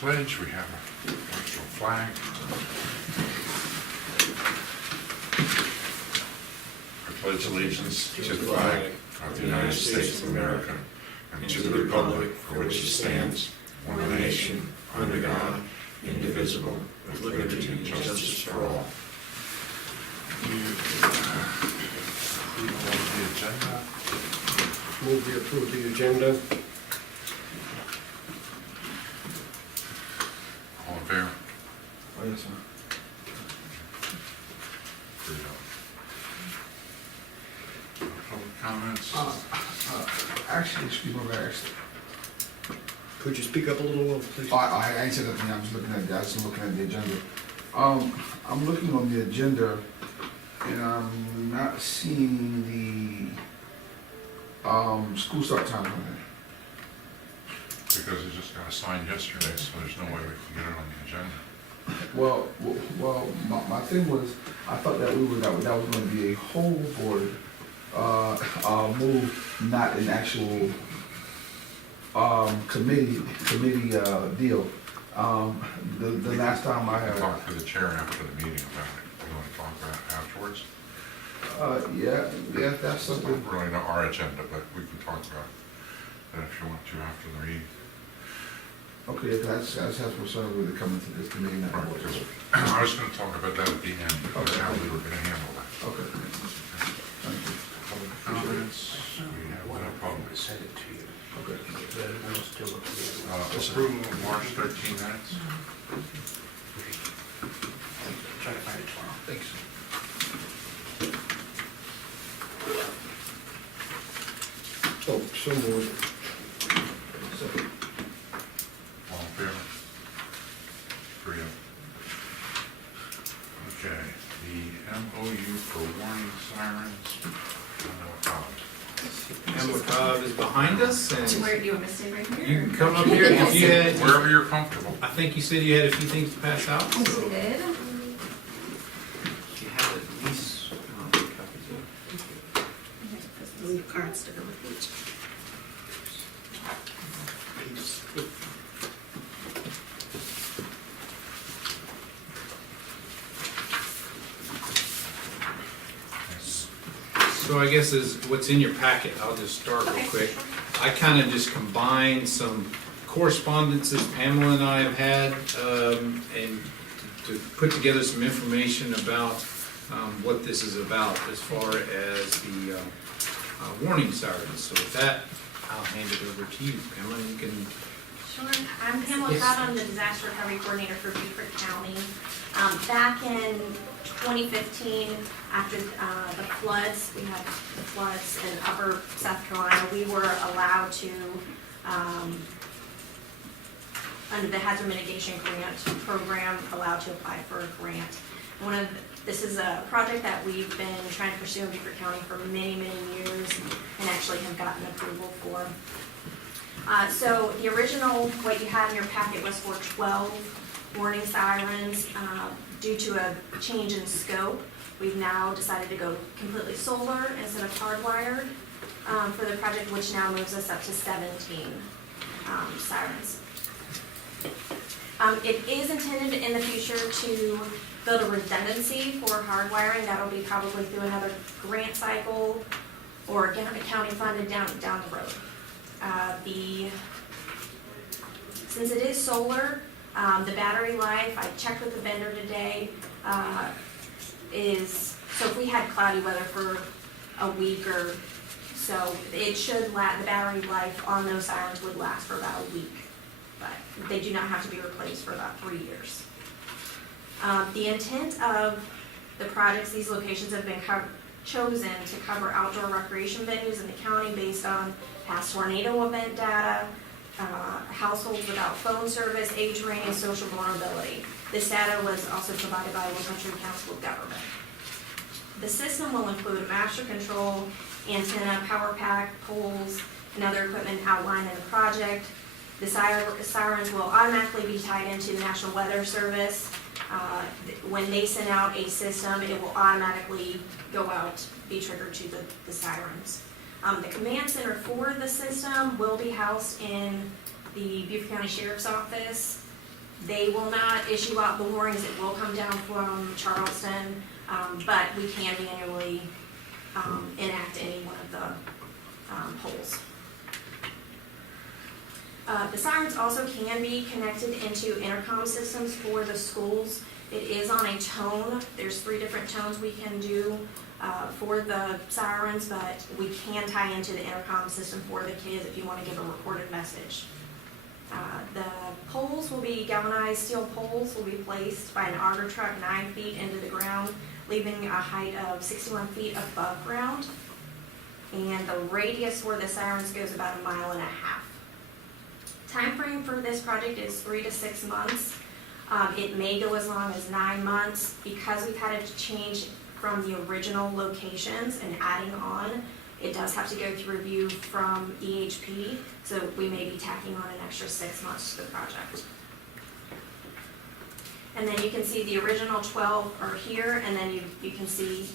pledge. We have a national flag. I pledge allegiance to the flag of the United States of America and to the republic for which it stands, one nation, under God, indivisible, with liberty and justice for all. The agenda. Move we approve the agenda. All in favor? Oh, yes, sir. Public comments? Actually, excuse me, actually. Could you speak up a little, please? I ain't said nothing, I'm just looking at, the agenda. I'm looking on the agenda, and I'm not seeing the, school start time on there. Because it just got assigned yesterday, so there's no way we can get it on the agenda. Well, my thing was, I thought that that was gonna be a whole board, move, not an actual, committee, deal. The last time I I'll had. talk to the chair after the meeting about it. You want to talk about it afterwards? Yeah, that's It's something. not really not our agenda, but we can talk about that if you want to after the meeting. Okay, that's what's up with it coming to this committee now. Right, because I was going to talk about that at the end, because how we were going to handle that. Okay. Thank you. Public comments, we have no public. Send it to you. Okay. Approval of March 13 minutes. Try to find it tomorrow. Thanks. Oh, so moved. Second. All in favor? 3-0. Okay, the MOU for warning sirens. And is behind us, and Where do you want me to stay right here? you can come up here if you had. Wherever you're comfortable. I think you said you had a few things to pass out. Yes, So we did. if you had at least copies of. Those cards to go with each. So I guess is what's in your packet. I'll just start real Okay. quick. I kind of just combined some correspondences Pamela and I have had, and to put together some information about what this is about as far as the warning sirens. So with that, I'll hand it over to you, Pamela. You can. Sure. I'm Pamela Yes. Cobb. I'm the disaster recovery coordinator for Beaufort County. Back in 2015, after the floods, we had the floods in upper South Carolina, we were allowed to, under the hazard mitigation grant program, allowed to apply for a grant. This is a project that we've been trying to pursue in Beaufort County for many, many years and actually have gotten approval for. So the original, what you had in your packet was for 12 warning sirens. Due to a change in scope, we've now decided to go completely solar instead of hardwired for the project, which now moves us up to 17 sirens. It is intended in the future to build a redundancy for hardwiring. That'll be probably through another grant cycle or county funded down the road. Since it is solar, the battery life, I checked with the vendor today, so if we had cloudy weather for a week or so, it should the battery life on those sirens would last for about a week, but they do not have to be replaced for about 3 years. The intent of the projects, these locations have been chosen to cover outdoor recreation venues in the county based on past tornado event data, households without phone service, age range, social vulnerability. This data was also provided by Will Country Council of Government. The system will include master control, antenna, power pack, poles, and other equipment outlined in the project. The sirens will automatically be tied into the National Weather Service. When they send out a system, it will automatically go out, be triggered to the sirens. The command center for the system will be housed in the Beaufort County Sheriff's Office. They will not issue out the warnings, it will come down from Charleston, but we can manually enact any one of the poles. The sirens also can be connected into intercom systems for the schools. It is on a tone. There's 3 different tones we can do for the sirens, but we can tie into the intercom system for the kids if you want to give a recorded message. The poles will be galvanized steel poles, will be placed by an auger truck 9 feet into the ground, leaving a height of 61 feet above ground. And the radius for the sirens goes about 1.5 miles. Time frame for this project is 3 to 6 months. It may go as long as 9 months because we've had to change from the original locations and adding on. It does have to go through review from EHP, so we may be tacking on an extra 6 months to the project. And then you can see the original 12 are here, and then you can see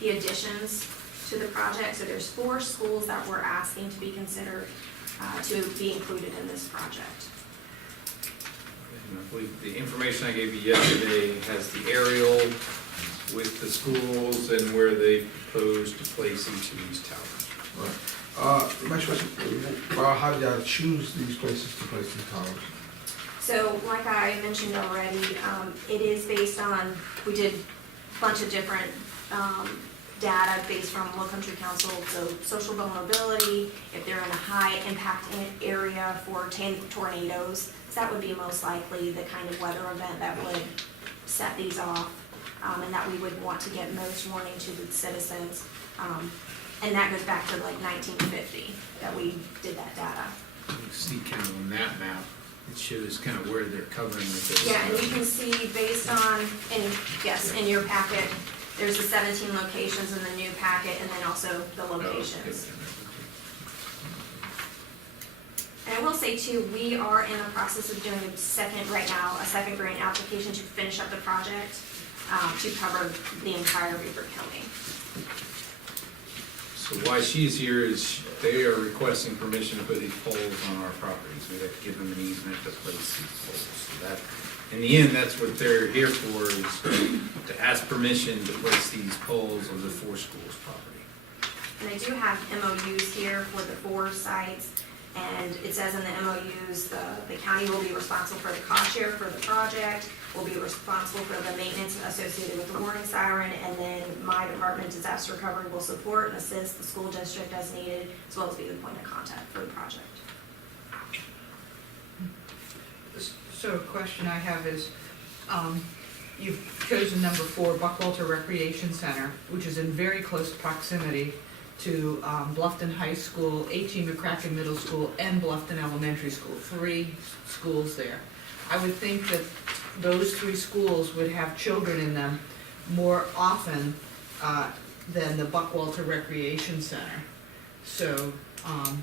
the additions to the project. So there's 4 schools that we're asking to be considered to be included in this project. And I believe the information I gave you yesterday has the aerial with the schools and where they propose to place each of these towers. Right. My question, how did y'all choose these places to place these towers? So like I mentioned already, it is based on, we did a bunch of different data based from Low Country Council, so social vulnerability, if they're in a high impact area for tornadoes, so that would be most likely the kind of weather event that would set these off, and that we would want to get most warning to the citizens. And that goes back to like 1950 that we did that data. You can see kind of on that map, it shows kind of where they're covering with this. Yeah, and you can see based on, in your packet, there's the 17 locations in the new packet, and then also the locations. And I will say too, we are in the process of doing a second grant application to finish up the project, to cover the entire Beaufort County. So why she's here is they are requesting permission to put these poles on our properties. We have to give them an easement to place these poles. So that, in the end, that's what they're here for, is to ask permission to place these poles on the 4 schools' property. And I do have MOUs here for the 4 sites, and it says in the MOUs, the county will be responsible for the cost share for the project, will be responsible for the maintenance associated with the warning siren, and then my department, disaster recovery, will support and assist the school district as needed, as well as be the point of contact for the project. So a question I have is, you've chosen number 4, Buckwalter Recreation Center, which is in very close proximity to Bluffton High School, A.T. McCracken Middle School, and Bluffton Elementary School, 3 schools there. I would think that those 3 schools would have children in them more often than the Buckwalter Recreation Center. So, I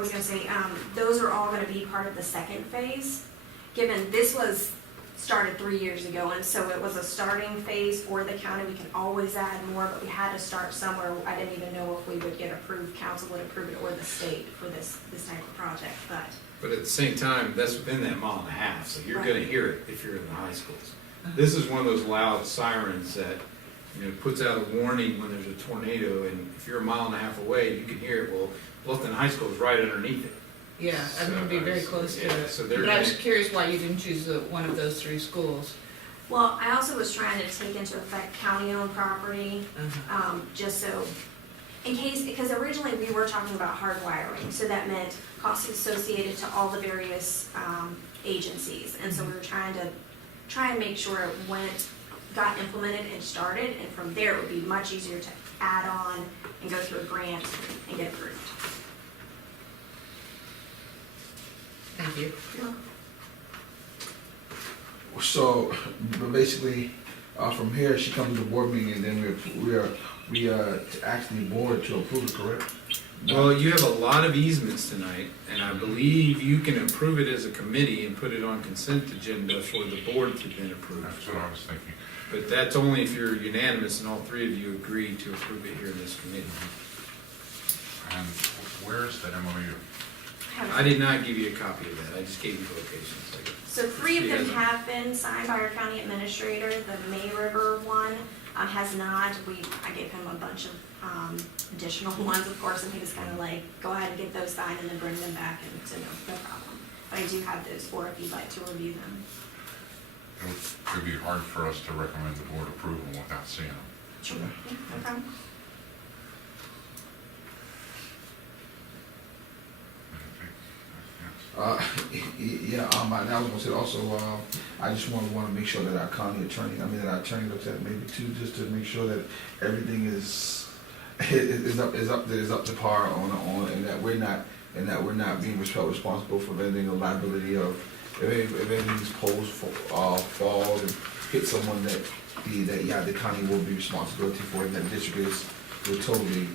was gonna say, those are all gonna be part of the second phase, given this was started 3 years ago, and so it was a starting phase for the county. We can always add more, but we had to start somewhere. I didn't even know if we would get approved, council would approve it, or the state for this type of project, But at the same time, that's within that 1.5 miles, so you're gonna hear it if you're in the high schools. This is one of those loud sirens that, puts out a warning when there's a tornado, and if you're 1.5 miles away, you can hear it. Well, Bluffton High School is right underneath it. yeah, I'm gonna be very close to it. So they're But I was gonna- curious why you didn't choose one of those 3 schools. Well, I also was trying to take into effect county-owned property, just so, in case, because originally we were talking about hardwiring, so that meant costs associated to all the various agencies, and so we were trying and make sure it got implemented and started, and from there it would be much easier to add on and go through a grant and get approved. Thank you. So, but basically, from here, she comes to the board meeting, and then we ask the board to approve it, correct? Well, you have a lot of easements tonight, and I believe you can approve it as a committee and put it on consent agenda for the board to then approve. That's what I was thinking. But that's only if you're unanimous and all 3 of you agree to approve it here in this committee. And where's the MOU? I have I did not give you a copy of that, I just gave you the locations. So 3 of them Yeah. have been signed by our county administrator. The May River one has not. I gave him a bunch of additional ones, of course, and he was kind of like, go ahead and get those signed and then bring them back, and so no problem. But I do have those 4 if you'd like to review them. It'd be hard for us to recommend the board approval without seeing them. Sure. Yeah, no problem. Yeah, I was gonna say also, I just wanna make sure that our county attorney, that our attorney looks at it maybe too, just to make sure that everything is up to par on, and that we're not being responsible for anything of liability of, if anything's poles fall and hit someone that the county will be responsibility for, and that district will totally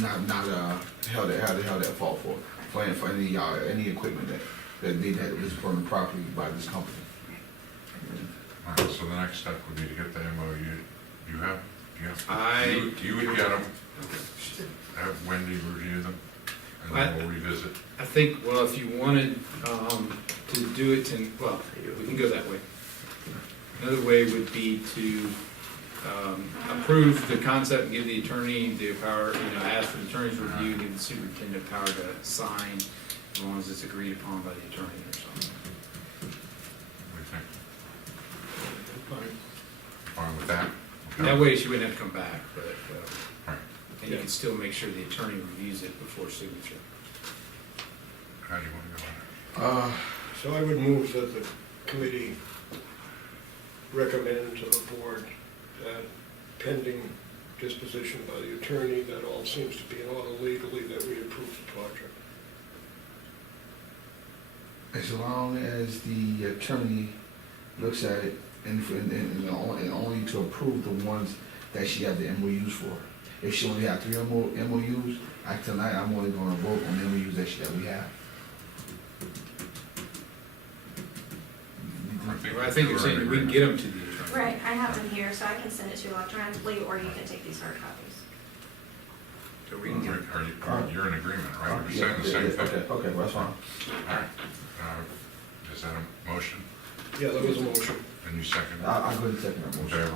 not held at fault for any equipment that they had this from the property by this company. All right, so the next step would be to get the MOU. I- You would get them, have Wendy review them, and then we'll revisit. I think, well, if you wanted to do it, well, we can go that way. Another way would be to approve the concept and give the attorney the power, ask for the attorney's review, give the superintendent power to sign, as long as it's agreed upon by the attorney or something. What do you think? Fine. Fine with that? That way she wouldn't have to come back, but, Right. and you can still make sure the attorney reviews it before signature. How do you want to go on it? So I would move that the committee recommend to the board that pending disposition by the attorney, that all seems to be in order legally, that we approve the project. As long as the attorney looks at it and only to approve the ones that she had the MOUs for. If she only had 3 MOUs, tonight I'm only gonna vote on the MOUs that we have. Well, I think you're saying that we can get them to the attorney. Right, I have them here, so I can send it to you electronically, or you can take these hard copies. So we can get You're in agreement, right? You're saying the Yeah, same yeah, thing? Okay, that's fine. All right. Is that a motion? Yeah, that was a motion. And you second it? I'll go to the second In motion. favor?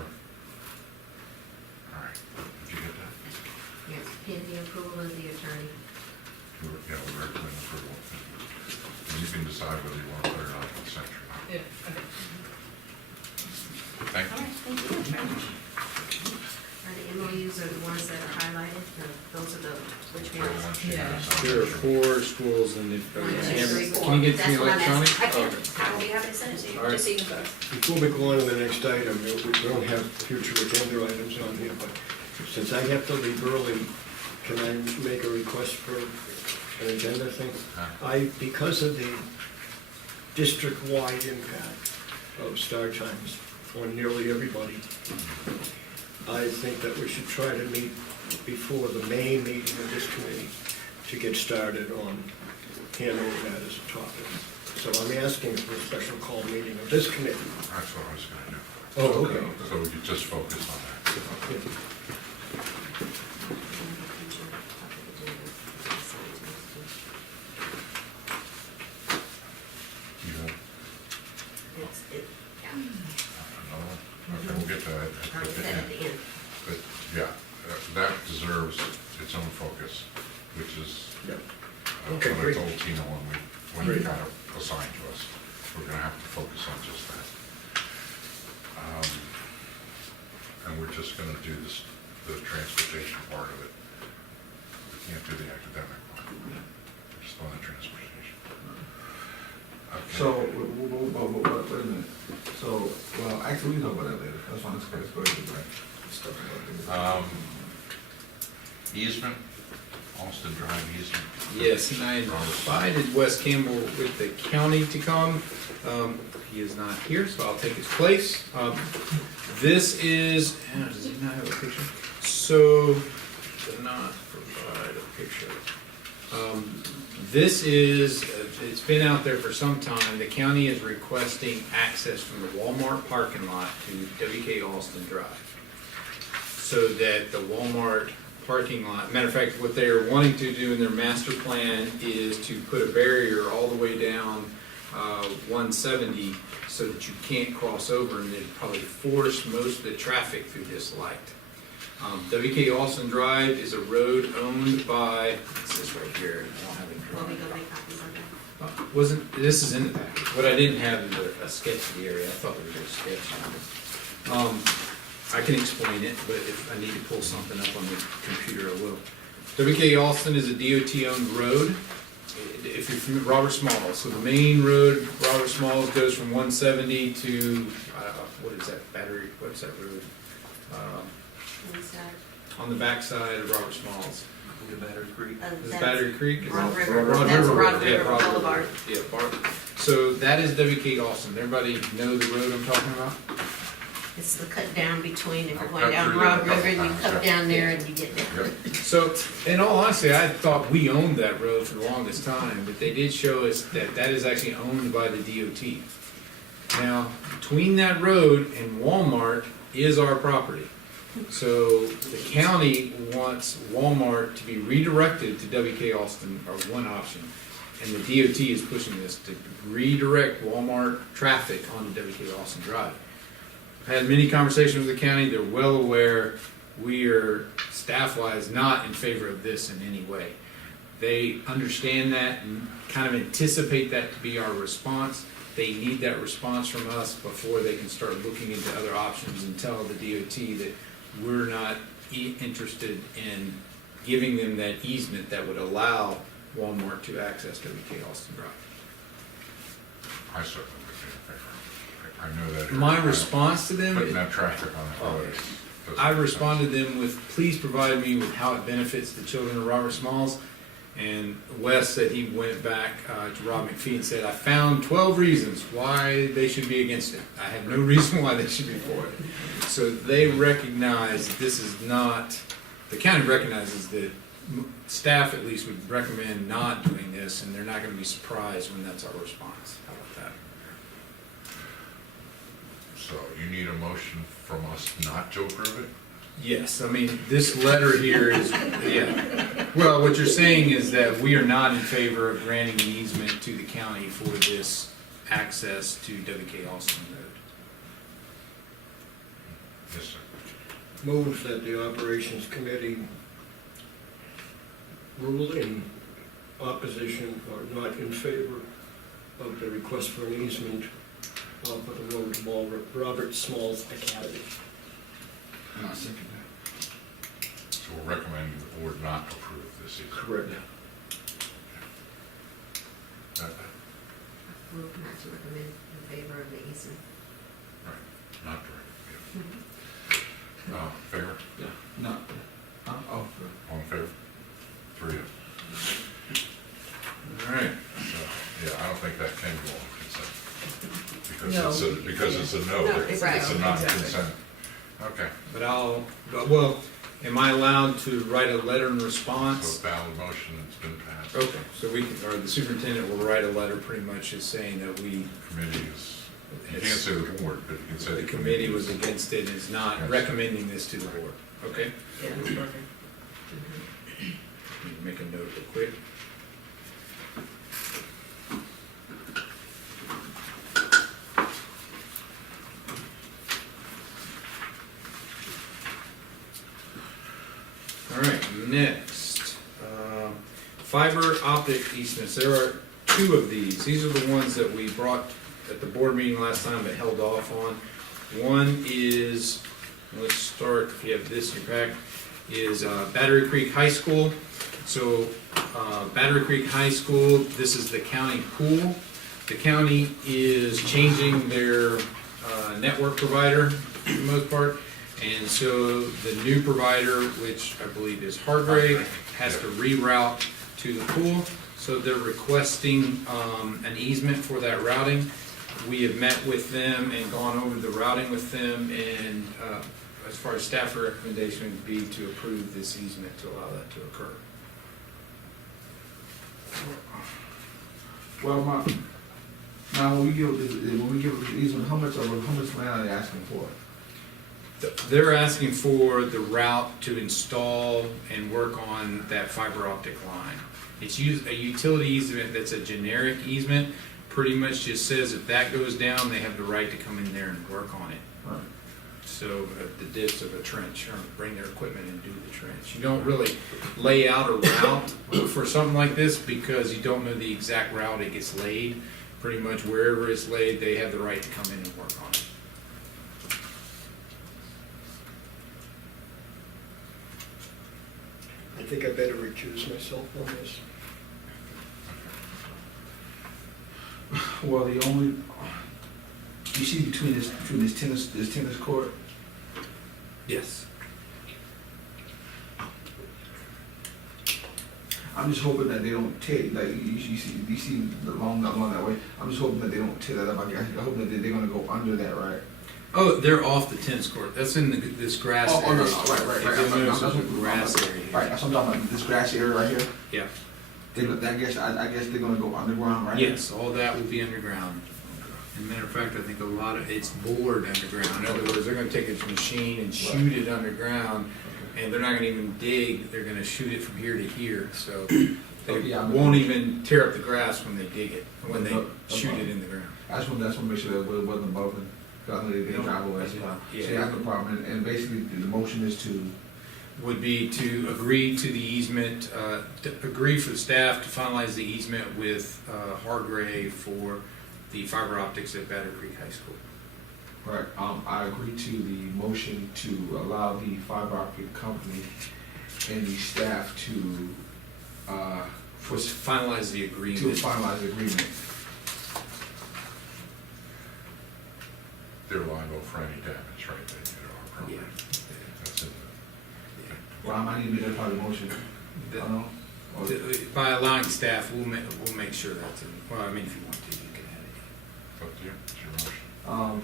All right. Did you get that? Yes, pending approval of the attorney. Yeah, we recommend approval. And you can decide whether you want to put it on consent or not. Yeah, okay. Thank All you. right, thank you very much. The MOUs are the ones that are highlighted, those are the, which ones? Yeah. There are 4 schools and if, One, two, three, four. can you get to me That's what I'm electronic? asking. I can, Okay. I will be happy to send it to you, All right. just so you can vote. Before we go on to the next item, we don't have future agenda items on here, but since I have to leave early, can I make a request for an agenda thing? Because of the district-wide impact of start times on nearly everybody, I think that we should try to meet before the May meeting of this committee to get started on handling that as a topic. So I'm asking for a special call meeting of this committee. That's what I was going to do. Oh, okay. So we could just focus on that. You have It's, another one? Okay, we'll get to that I'll at get the that at end. the end. But, yeah, that deserves its own focus, which is Yeah. what Okay, I great. told Tina when we got it assigned to us. We're gonna have to focus on just that. And we're just gonna do the transportation part of it. We can't do the academic one. We're just on the transportation. Okay. So, wait a minute. So, well, actually, we can talk about that later. That's fine, let's go ahead, right? Stuff about this. Easement, Austin Drive easement. Yes, and I invited Wes Campbell with the county to come. He is not here, so I'll take his place. This is, does he not have a picture? So, did not provide a picture. This is, it's been out there for some time. The county is requesting access from the Walmart parking lot to WK Austin Drive, so that the Walmart parking lot. Matter of fact, what they're wanting to do in their master plan is to put a barrier all the way down 170 so that you can't cross over, and they'd probably force most of the traffic through this light. W.K. Austin Drive is a road owned by, what's this right here? I don't have it Well, we drawn. go make copies of that. This is in the package. What I didn't have is a sketch of the area. I thought there was a sketch. I can explain it, but if I need to pull something up on the computer, I will. W.K. Austin is a DOT-owned road. If you're from Robert Smalls, so the main road, Robert Smalls, goes from 170 to, what is that, what's that road? Inside. On the backside of Robert Smalls. The Battery Creek. Is it Battery Creek? Is Rod it- River. Rod That's River Rod Road. Yeah, River Rod River Boulevard. Road. Yeah, So that is W.K. Austin. Everybody know the road I'm talking about? It's the cut down between, if you're I've going down driven it a Rod couple River, and you times, cut yeah. down there and you get down. Yep. So, in all honesty, I thought we owned that road for the longest time, but they did show us that that is actually owned by the DOT. Now, between that road and Walmart is our property. So, the county wants Walmart to be redirected to WK Austin, or one option. And the DOT is pushing this to redirect Walmart traffic onto WK Austin Drive. I've had many conversations with the county. They're well aware we are, staff-wise, not in favor of this in any way. They understand that and kind of anticipate that to be our response. They need that response from us before they can start looking into other options and tell the DOT that we're not interested in giving them that easement that would allow Walmart to access WK Austin Drive. I certainly would be in favor. I know that. My response to them, Putting that traffic on that road. I responded to them with, please provide me with how it benefits the children of Robert Smalls. And Wes said he went back to Rob McPhee and said, I found 12 reasons why they should be against it. I have no reason why they should be for it. So they recognize that this is not, the county recognizes that staff at least would recommend not doing this, and they're not going to be surprised when that's our response. How about that? So you need a motion from us not to approve it? Yes, I mean, this letter here is, yeah. Well, what you're saying is that we are not in favor of granting an easement to the county for this access to WK Austin Road. Yes, sir. Move that the operations committee rule in opposition or not in favor of the request for an easement for the road to Robert Smalls Academy. I'm not second that. So we're recommending the board not approve this either. Correct. Move not to recommend in favor of the easement. Right, not direct. Favor? Yeah. No. Oh, All in favor? 3 of. All right. So, yeah, I don't think that can go on consent. No. Because it's a no, No, it's right, a exactly. non-consent. Okay, Well, am I allowed to write a letter in so response? valid motion has been passed. Okay, so we can, or the superintendent will write a letter pretty much just saying that we, Committee is, you can't say the board, but you can say the committee was against it and is not Yes. recommending this to the board. Okay? Yeah, that's perfect. Let me make a note real quick. All right, next, fiber optic easements. There are 2 of these. These are the ones that we brought at the board meeting last time but held off on. One is, let's start, if you have this in your pack, is Battery Creek High School. So Battery Creek High School, this is the county pool. The county is changing their network provider for the most part. And so the new provider, which I believe is Hargrave, has to reroute to the pool. So they're requesting an easement for that routing. We have met with them and gone over the routing with them, and as far as staff recommendation would be to approve this easement to allow that to occur. well, now when we give this easement, how much land are they asking for? They're asking for the route to install and work on that fiber optic line. It's a utility easement that's a generic easement, pretty much just says if that goes down, they have the right to come in there and work on it. Right. So the depths of a trench, or bring their equipment and do the trench. You don't really lay out a route for something like this because you don't know the exact route it gets laid. Pretty much wherever it's laid, they have the right to come in and work on it. I think I better recuse myself on this. Well, the only, you see between this tennis court, Yes. I'm just hoping that they don't tear, like, you see along that way, I'm just hoping that they don't tear that up. I hope that they're gonna go under that, right? Oh, they're off the tennis court. That's in this grass Oh, area. no, right. It moves That's to what- the grass area. Right, that's what I'm talking about, this grassy area right here. Yeah. I guess they're gonna go underground, right? Yes, all that will be underground. As a matter of fact, I think a lot of it's bored underground. In other words, they're gonna take a machine and shoot it underground, and they're not gonna even dig, they're gonna shoot it from here to here, so they Yeah, won't even tear up the grass when they dig it, when they Okay. shoot it in the ground. I just want to make sure that it wasn't above it, because I know they drive away, that's fine. Yeah. So that's no problem, and basically, the motion is to, Would be to agree to the easement, to agree for the staff to finalize the easement with Hargrave for the fiber optics at Battle Creek High School. right, I agree to the motion to allow the fiber optic company and the staff to Finalize the agreement. finalize the agreement. They're liable for any damage, right? They did our property. Yeah. That's it. Well, I might need to be part of the motion, I don't know. Or- By allowing staff, we'll make sure that's in, well, I mean, if you want to, you can add it. It's up to you, it's your motion.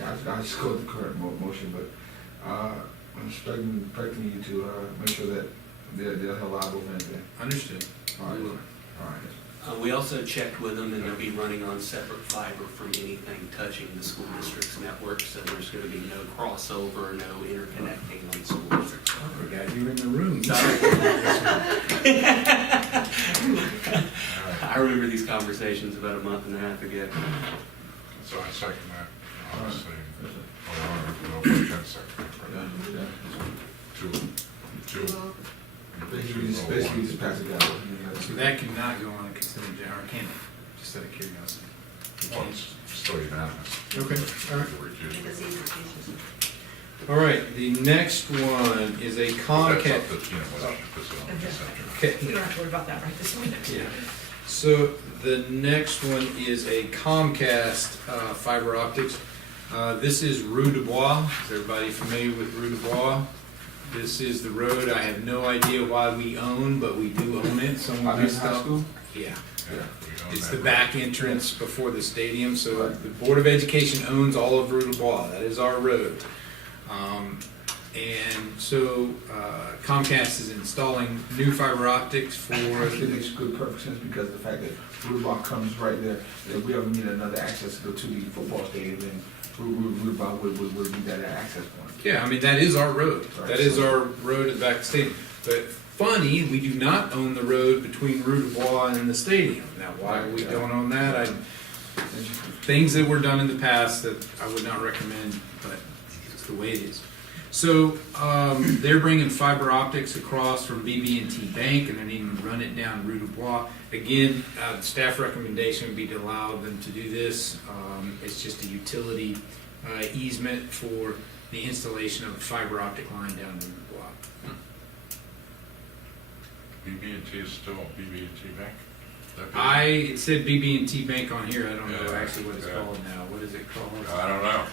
Yeah, I just go with the current motion, but, I'm expecting you to, make sure that they're held liable for anything. Understood. All right, We will. all right. We also checked with them, and they'll be running on separate fiber from anything touching the school district's network, so there's gonna be no crossover, no interconnecting on the school district. We got you in the room. I remember these conversations about a month and a half ago. So I second that, obviously. No, 10 seconds. Yeah. Two. Well, Basically, just pass it down. So that cannot go on a consent agenda, or can it? Just out of curiosity. It Well, can't. it's still unanimous. Okay, all right. because he's recused. All right, the next one is a That's Comcast. up to, whether you put it on the consent agenda. Okay. You don't have to worry about that right this minute. Yeah. So the next one is a Comcast fiber optics. This is Rue du Bois. Is everybody familiar with Rue du Bois? This is the road I have no idea why we own, but we do own it. Someone messed High up. school? Yeah. Yeah, we own It's that the road. back entrance before the stadium, so Right. the Board of Education owns all of Rue du Bois. That is our road. And so Comcast is installing new fiber optics for, It makes good perfect sense because of the fact that Rudolph comes right there. If we ever need another access to go to the football stadium, then Rudolph would be that access point. yeah, I mean, that is our road. Right. That is our road at the back of the stadium. But funny, we do not own the road between Rue du Bois and the stadium. Now, why we don't own that, things that were done in the past that I would not recommend, but it's the way it is. So they're bringing fiber optics across from BB&T Bank, and they're needing to run it down Rue du Bois. Again, the staff recommendation would be to allow them to do this. It's just a utility easement for the installation of a fiber optic line down Rue du Bois. BB&T is still BB&T Bank? It said BB&T Bank on here. I don't know Yeah, actually what it's yeah. called now. What is it called? I don't know.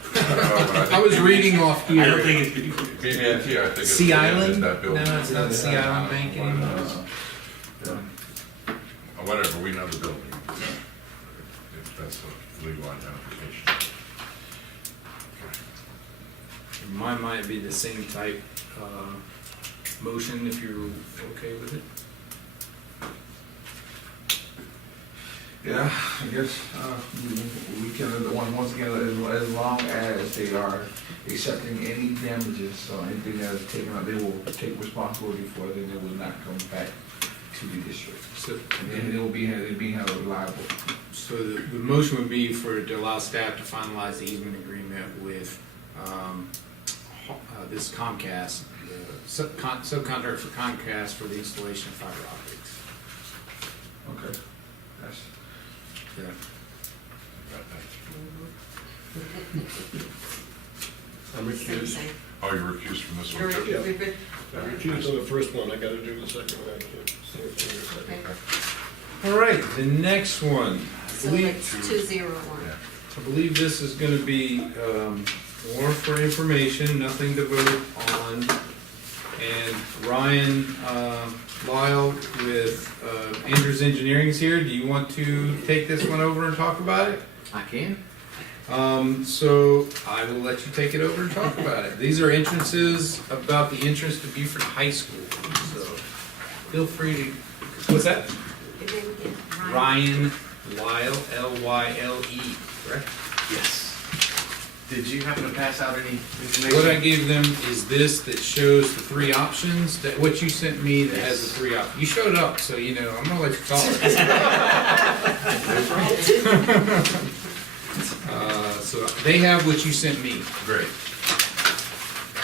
But I was reading off here. I don't think it's BB&T, I think it's. Sea Island? in that No, building. it's not Sea Island Bank anymore. Whatever, we know the building. If that's a legal identification. Mine might be the same type motion if you're okay with it. Yeah, I guess, we can, once again, as long as they are accepting any damages or anything that is taken out, they will take responsibility for it, and it will not come back to the district. So, And then it will be, held liable. so the motion would be to allow staff to finalize the easement agreement with, this Comcast, the subcontractor for Comcast for the installation of fiber optics. Okay. That's, Yeah. I'm Same, recused. same. Oh, you're recused from this one You're- too? Yeah. you're- I'm recused on the first one, I gotta do the second one. I can't say anything on the second. Okay. All right, the next one. So it's 201. Yeah. I believe this is gonna be, more for information, nothing to vote on. And Ryan, Lyle with, Andrews Engineering is here. Do you want to take this one over and talk about it? I can. So I will let you take it over and talk about it. These are entrances about the entrance to Beaufort High School, so feel free to, what's that? Your name again? Ryan Lyle, Lyle, correct? Yes. Did you happen to pass out any information? What I gave them is this that shows the three options, that what you sent me that has the three options. You showed up, so you know, I'm gonna let you talk. So they have what you sent me. Great.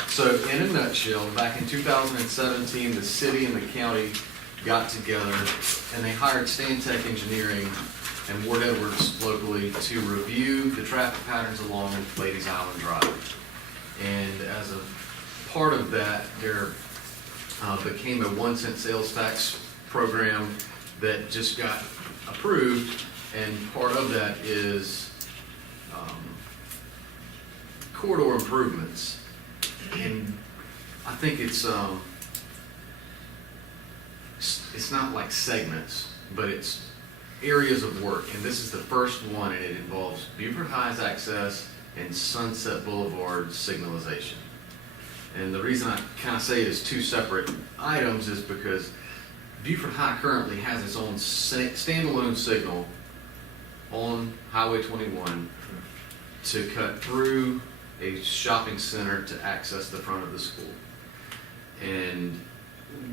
So in a nutshell, back in 2017, the city and the county got together and they hired Stantec Engineering and Ward Edwards locally to review the traffic patterns along Ladies Island Drive. And as a part of that, there became a 1-cent sales tax program that just got approved, and part of that is corridor improvements. And I think it's not like segments, but it's areas of work, and this is the first one, and it involves Beaufort High's access and Sunset Boulevard signalization. And the reason I kind of say it is two separate items is because Beaufort High currently has its own standalone signal on Highway 21 to cut through a shopping center to access the front of the school. And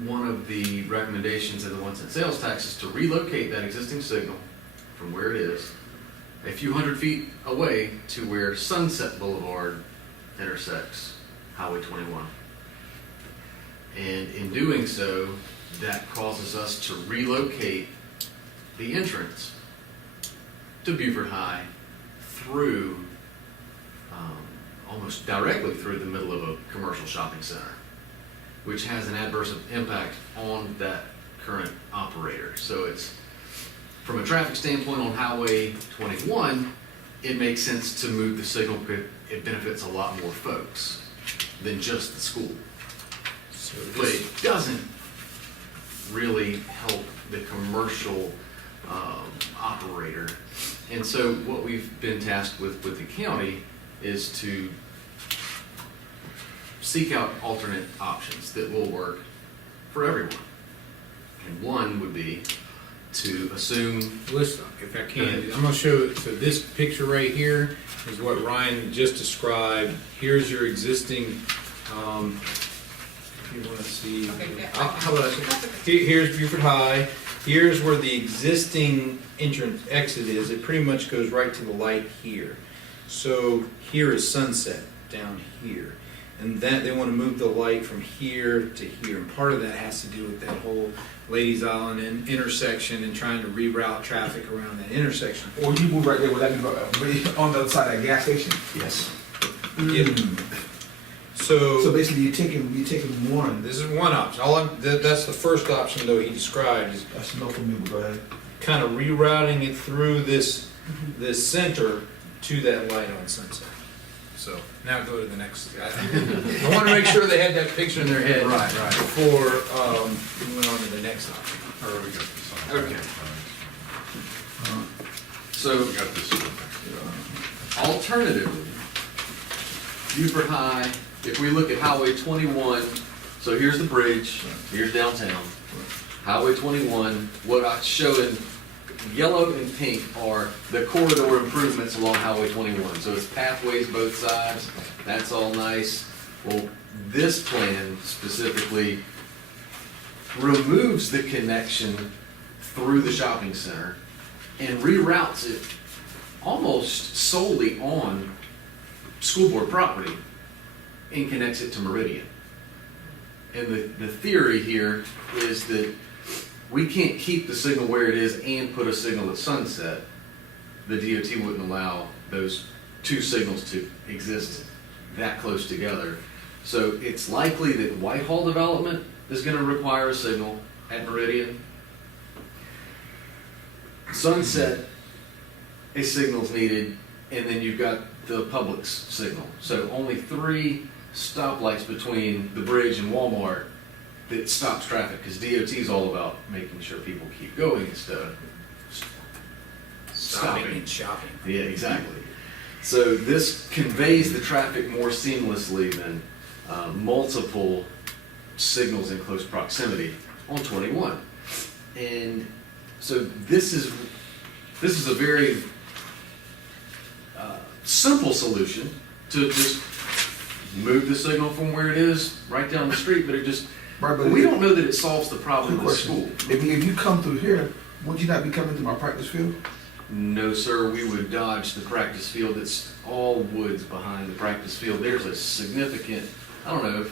one of the recommendations in the 1-cent sales tax is to relocate that existing signal from where it is a few hundred feet away to where Sunset Boulevard intersects Highway 21. And in doing so, that causes us to relocate the entrance to Beaufort High through, almost directly through the middle of a commercial shopping center, which has an adverse impact on that current operator. So it's, from a traffic standpoint on Highway 21, it makes sense to move the signal because it benefits a lot more folks than just the school. So But this, it doesn't really help the commercial operator. And so what we've been tasked with the county is to seek out alternate options that will work for everyone. And one would be to assume, listen, if I can, I'm gonna show, so this picture right here is what Ryan just described. Here's your existing, if you wanna see, how about, here's Beaufort High, here's where the existing entrance exit is. It pretty much goes right to the light here. So here is Sunset down here. And that, they wanna move the light from here to here. And part of that has to do with that whole Ladies Island intersection and trying to reroute traffic around that intersection. or you move right there, would that be on the other side of that gas station? yes, Yeah. So So, basically, you're taking one. this is one option. That's the first option though he described, is That's no for me, but go ahead. kind of rerouting it through this center to that light on Sunset. So, now go to the next. I want to make sure they had that picture in their head. Right. Before, we went on to the next option. Or we got this on. Okay. So We got this one. alternatively, Beaufort High, if we look at Highway 21, so here's the bridge, here's downtown. Highway 21, what I showed yellow and pink are the corridor improvements along Highway 21. So it's pathways both sides, that's all nice. Well, this plan specifically removes the connection through the shopping center and reroutes it almost solely on school board property and connects it to Meridian. And the theory here is that we can't keep the signal where it is and put a signal at Sunset. The DOT wouldn't allow those two signals to exist that close together. So it's likely that Whitehall development is going to require a signal at Meridian. Sunset, a signal's needed, and then you've got the Publix signal. So only 3 stoplights between the bridge and Walmart that stops traffic, because DOT is all about making sure people keep going instead of Stopping and shopping. Yeah, exactly. So this conveys the traffic more seamlessly than multiple signals in close proximity on 21. And so this is a very simple solution to just move the signal from where it is right down the street, but it just, Right, but we don't know that it solves the problem Good with question. school. If you come through here, would you not be coming to my practice field? No, sir, we would dodge the practice field. It's all woods behind the practice field. There's a significant, I don't know,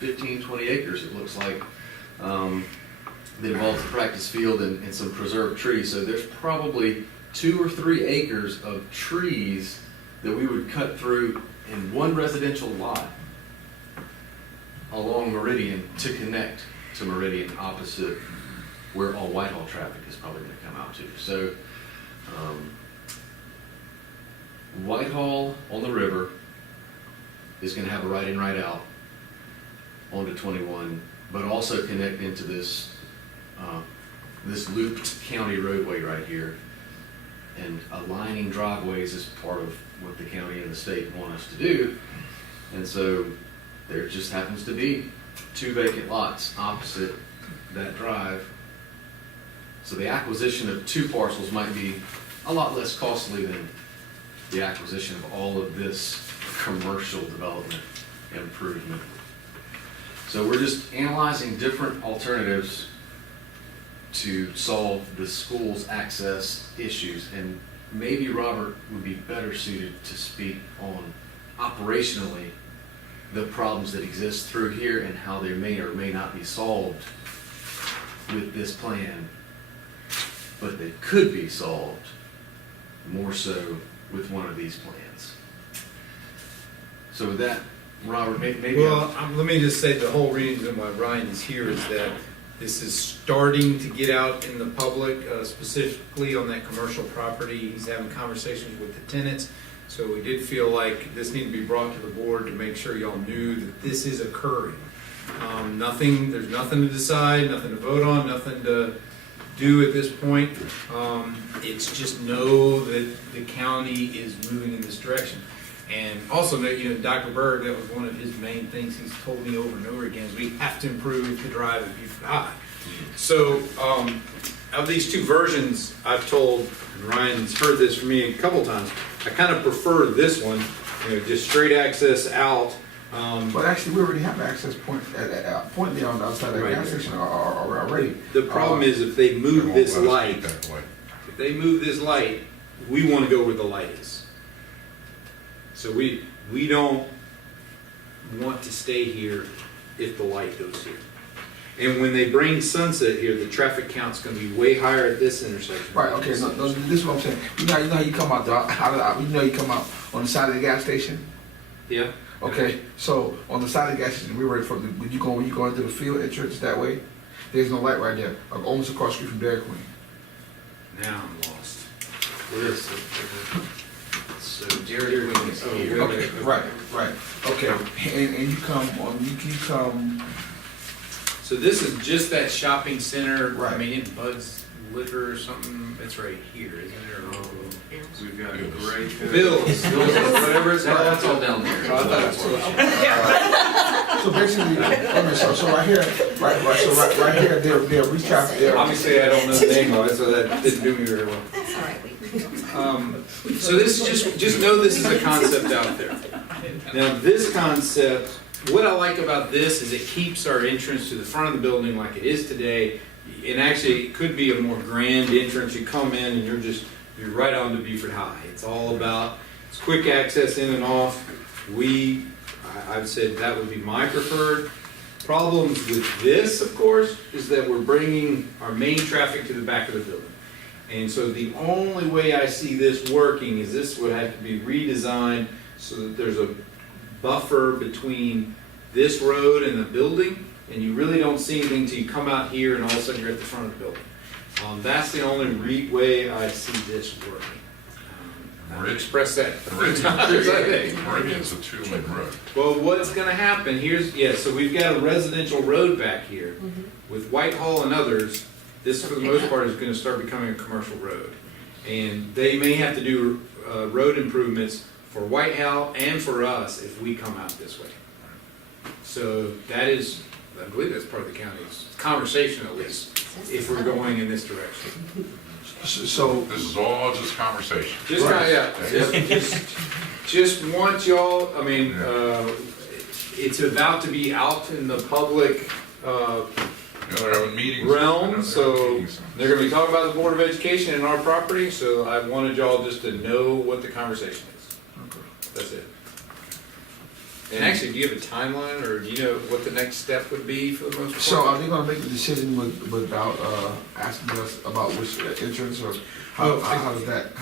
15, 20 acres it looks like, that involves the practice field and some preserved trees. So there's probably 2 or 3 acres of trees that we would cut through in one residential lot along Meridian to connect to Meridian opposite where all Whitehall traffic is probably going to come out to. So Whitehall on the river is going to have a right in, right out onto 21, but also connect into this this looped county roadway right here. And aligning driveways is part of what the county and the state want us to do. And so there just happens to be 2 vacant lots opposite that drive. So the acquisition of 2 parcels might be a lot less costly than the acquisition of all of this commercial development improvement. So we're just analyzing different alternatives to solve the school's access issues, and maybe Robert would be better suited to speak on operationally the problems that exist through here and how they may or may not be solved with this plan, but they could be solved more so with one of these plans. So with that, Robert, maybe... Well, let me just say the whole reason why Ryan is here is that this is starting to get out in the public, specifically on that commercial property. He's having conversations with the tenants. So we did feel like this needed to be brought to the board to make sure y'all knew that this is occurring. There's nothing to decide, nothing to vote on, nothing to do at this point. It's just know that the county is moving in this direction. And also, Dr. Berg, that was one of his main things he's told me over and over again, is we have to improve the drive at Beaufort High. So, of these 2 versions, I've told, and Ryan's heard this from me a couple times, I kind of prefer this one, just straight access out. But actually, we already have an access point point there on the outside of the Right. gas station already. The problem is if they move this light, we want to go where the light is. So we don't want to stay here if the light goes here. And when they bring Sunset here, the traffic count's going to be way higher at this intersection. Right. Okay. No, this is what I'm saying. You know how you come out you come out on the side of the gas station. Yeah. Okay. So on the side of the gas station, we're ready for when you go into the field entrance that way. There's no light right there. Almost across the street from Dairy Queen. Now I'm lost. Where is the... So Dairy Queen is here. Okay. Right. Okay. And you come on. You come. So this is just that shopping center. Right. I mean, in Bud's Liquor or something. It's right here, isn't it? We've got a great... Bills. Whatever it's... That's all down there. Oh, I thought it was- So basically, okay, so right here, right here, they'll reach out, Obviously, I don't know the name of it, so that didn't do me very well. That's all right. So this is just know this is a concept out there. Now, this concept, what I like about this is it keeps our entrance to the front of the building like it is today. And actually, it could be a more grand entrance. You come in and you're right onto Beaufort High. It's all about, it's quick access in and off. I've said that would be my preferred. Problems with this, of course, is that we're bringing our main traffic to the back of the building. And so the only way I see this working is this would have to be redesigned so that there's a buffer between this road and the building, and you really don't see anything until you come out here and all of a sudden you're at the front of the building. That's the only way I see this working. I've expressed that a few times, I think. Meridian's a two-lane road. Well, what's going to happen, so we've got a residential road back here. With Whitehall and others, this for the most part is going to start becoming a commercial road. And they may have to do road improvements for Whitehall and for us if we come out this way. So that is, I believe that's part of the county's conversation at least, if we're going in this direction. so, This is all just conversation. Just just want y'all, I mean, it's about to be out in the public They're having meetings. realm, so Meetings. they're gonna be talking about the Board of Education and our property, so I wanted y'all just to know what the conversation is. That's it. And actually, do you have a timeline, or do you know what the next step would be for the most part? so are they gonna make the decision without, asking us about which entrance, or how does that,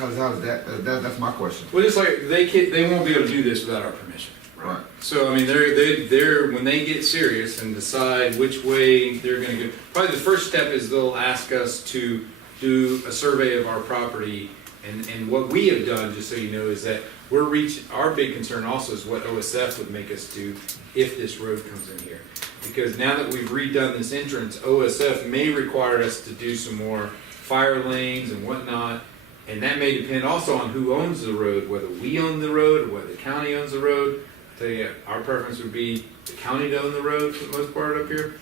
that's my question. Well, just like, they won't be able to do this without our permission. Right. So, I mean, they're, when they get serious and decide which way they're gonna go, probably the first step is they'll ask us to do a survey of our property. And what we have done, just so you know, is that our big concern also is what OSF would make us do if this road comes in here. Because now that we've redone this entrance, OSF may require us to do some more fire lanes and whatnot. And that may depend also on who owns the road, whether we own the road or whether the county owns the road. I tell you, our preference would be the county to own the road for the most part up here.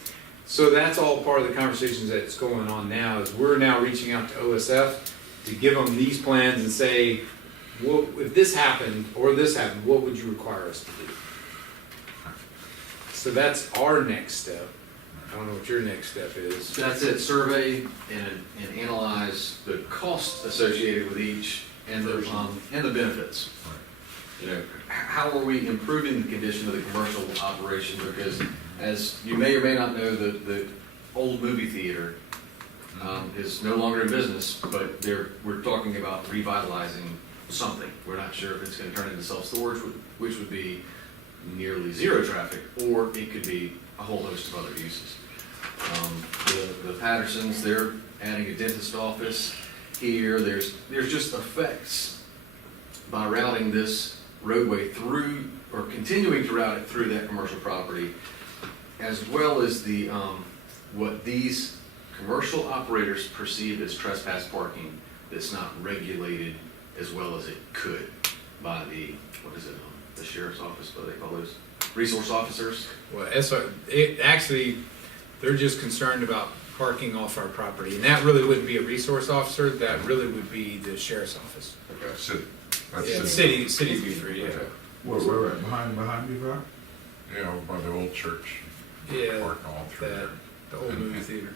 So that's all part of the conversations that's going on now, is we're now reaching out to OSF to give them these plans and say, well, if this happened or this happened, what would you require us to do? So that's our next step. I don't know what your next step is. So that's it, survey and analyze the costs associated with each and the benefits. You know, how are we improving the condition of the commercial operation? Because as you may or may not know, the old movie theater is no longer in business, but we're talking about revitalizing something. We're not sure if it's going to turn into self-storage, which would be nearly zero traffic, or it could be a whole host of other uses. The Pattersons, they're adding a dentist office here. There's just effects by routing this roadway through, or continuing to route it through that commercial property, as well as the what these commercial operators perceive as trespass parking that's not regulated as well as it could by the, the sheriff's office, what do they call those? Resource officers? Well, actually, they're just concerned about parking off our property, and that really wouldn't be a resource officer, that really would be the sheriff's office. City. Yeah, City. City of Beaufort, yeah. Where at, behind you, right? Yeah, by the old church. Yeah, Park all through that, there. the old movie theater.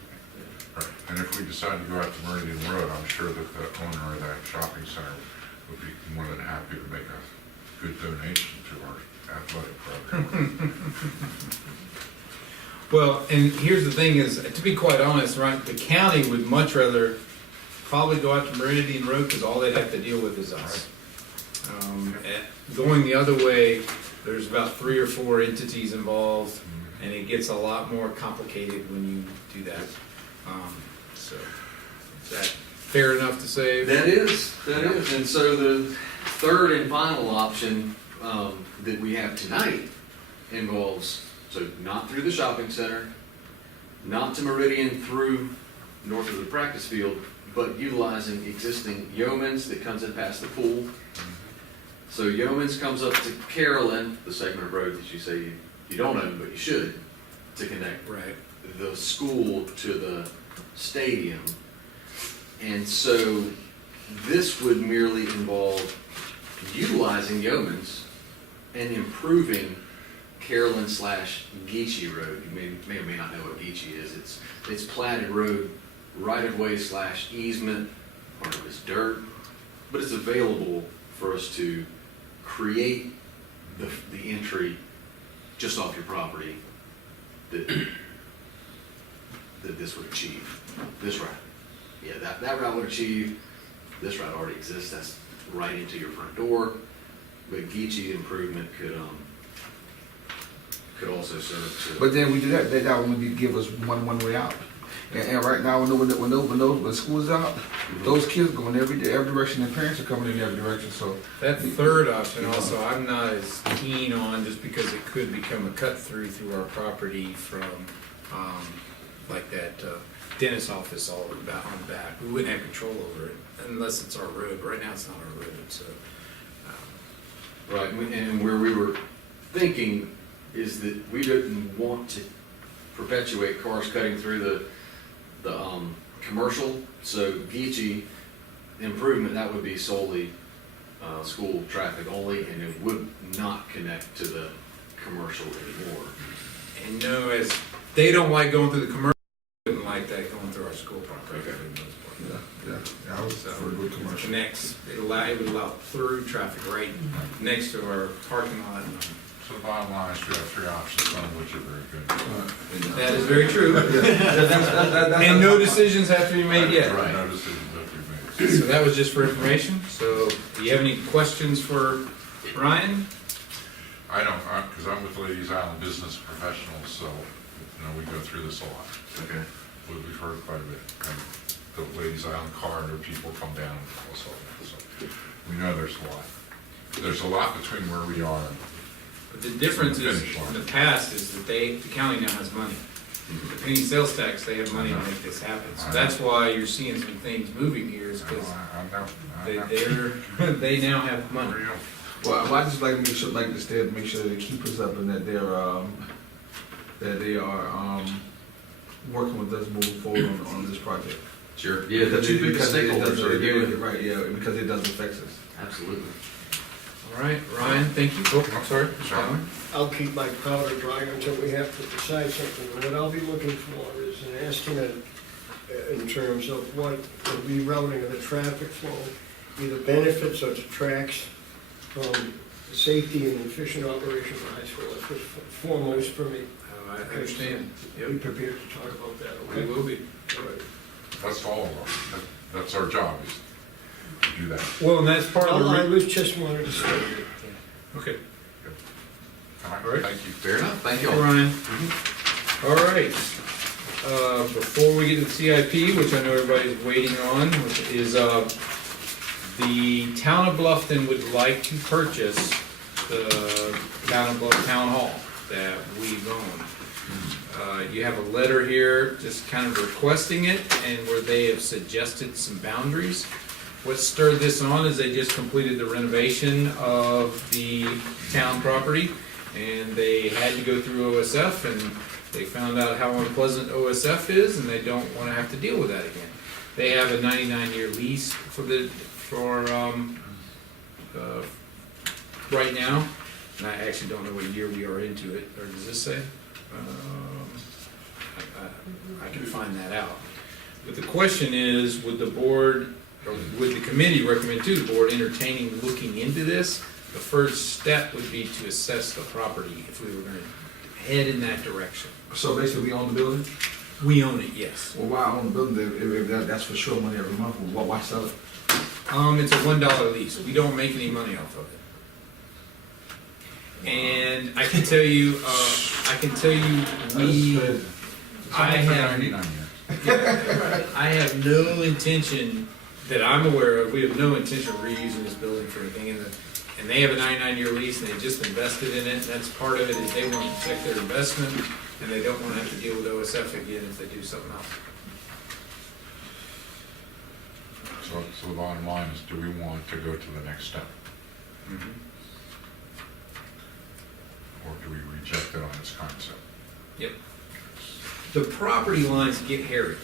Right. And if we decide to go out to Meridian Road, I'm sure that the owner of that shopping center would be more than happy to make a good donation to our athletic program. Well, and here's the thing is, to be quite honest, right, the county would much rather probably go out to Meridian Road, because all they'd have to deal with is us. Going the other way, there's about 3 or 4 entities involved, and it gets a lot more complicated when you do that. So, is that fair enough to say? That is. And so the third and final option that we have tonight involves, so not through the shopping center, not to Meridian through north of the practice field, but utilizing existing Yeomans that comes in past the pool. So Yeomans comes up to Carolyn, the segment of road that you say you you don't own, but you should, to connect Right. the school to the stadium. And so this would merely involve utilizing Yeomans and improving Carolyn / Geechee Road. You may or may not know what Geechee is. It's platted road, right-of-way / easement, part of it's dirt, but it's available for us to create the entry just off your property that this would achieve. This route. Yeah, that route would achieve, this route already exists, that's right into your front door, but Geechee improvement could also serve to. But then we do that would be give us one way out. And right now, when school's out, those kids going every direction, and parents are coming in every direction, so. That third option also, I'm not as keen on, just because it could become a cut through our property from, like that dentist office all about on the back. We wouldn't have control over it unless it's our road. Right now, it's not our road, so. Right, and where we were thinking is that we didn't want to perpetuate cars cutting through the commercial, so Geechee improvement, that would be solely school traffic only, and it would not connect to the commercial anymore. And no, as they don't like going through the commercial, wouldn't like that going through our school property. Okay. I was So for a good it commercial. connects, it would allow through traffic right next to our parking lot. So the bottom line is we have three options, some of which are very good. That is very true. And no decisions have to be made yet. Right. No decisions have to be made. So that was just for information. So do you have any questions for Ryan? I don't, because I'm with Ladies Island Business Professionals, so, we go through this a lot. Okay. We've heard quite a bit. And the Ladies Island corridor, people come down and tell us all that, so we know there's a lot. There's a lot between where we are and But the difference is, in the past, is that the county now has money. The penny sales tax, they have money to make this happen. So that's why you're seeing some things moving here, is because they now have money. Well, I just like to make sure, make sure that they keep us up and that they are working with us moving forward on this project. Sure. Yeah, the two biggest stakeholders are here. Right, yeah, because it doesn't affect us. Absolutely. All right, Ryan, thank you. Oh, I'm sorry. Alan? I'll keep my powder dry until we have to decide something. What I'll be looking for is an estimate in terms of what the rerouting of the traffic flow, either benefits or detracts from the safety and efficient operation of the high school. That's what's foremost for me. I understand. Be prepared to talk about that, We okay? will be. All right. that's all of us. That's our job, is to do that. Well, and that's part of Well, I the. was just wanted to say that. Okay. All right. Thank you. Fair enough. Thank you Thank all. you, Ryan. All right. Before we get to the CIP, which I know everybody's waiting on, which is, the town of Bluffton would like to purchase the town of Bluffton Town Hall that we've owned. You have a letter here just kind of requesting it, and where they have suggested some boundaries. What stirred this on is they just completed the renovation of the town property, and they had to go through OSF, and they found out how unpleasant OSF is, and they don't want to have to deal with that again. They have a 99-year lease for right now, and I actually don't know what year we are into it, or does this say? I can find that out. But the question is, would the board, or would the committee recommend to the board entertaining looking into this? The first step would be to assess the property if we were gonna head in that direction. So basically, we own the building? We own it, yes. Well, why own the building if that's for sure money every month? Why sell it? It's a $1 lease. We don't make any money off of it. And I can tell you, I have no intention that I'm aware of, we have no intention of reusing this building for anything, and they have a 99-year lease, and they just invested in it, and that's part of it, is they want to protect their investment, and they don't want to have to deal with OSF again if they do something else. So the bottom line is, do we want to go to the next step? Or do we reject it on its The property lines get hairy.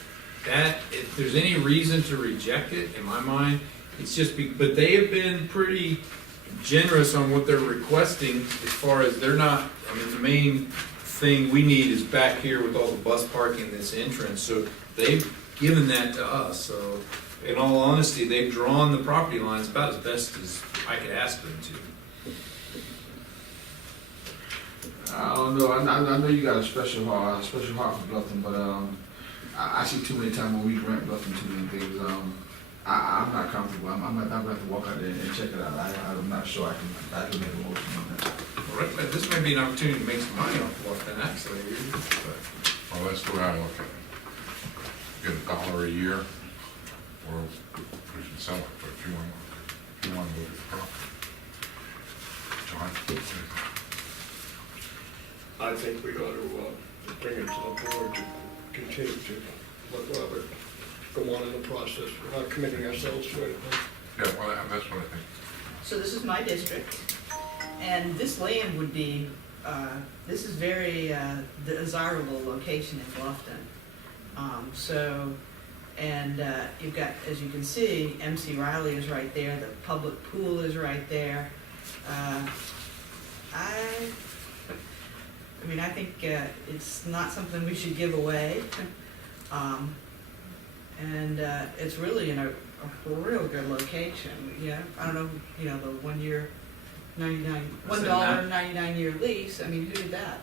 That, if there's any reason to reject it, in my mind, it's just, but they have been pretty generous on what they're requesting as far as they're not, I mean, the main thing we need is back here with all the bus parking, this entrance, so they've given that to us, so in all honesty, they've drawn the property lines about as best as I could ask them to. I don't know. I know you got a special heart for Bluffton, but I see too many times when we grant Bluffton too many things. I'm not comfortable. I'm gonna have to walk out there and check it out. I'm not sure I can make a motion on that. All right, but this may be an opportunity to make some money off Bluffton, actually. But Well, that's the way I look at it. Get $1 a year, or we should sell it, but if you want to look at the property. John? I think we ought to bring it to the board to continue to let Robert go on in the process. We're not committing ourselves to anything. Yeah, well, that's what I think. So this is my district, and this land would be, this is very desirable location in Bluffton. You've got, as you can see, MC Riley is right there, the public pool is right there. I mean, I think it's not something we should give away. It's really in a real good location. Yeah, I don't know, the 1 year, $1.99 year lease. I mean, who did that?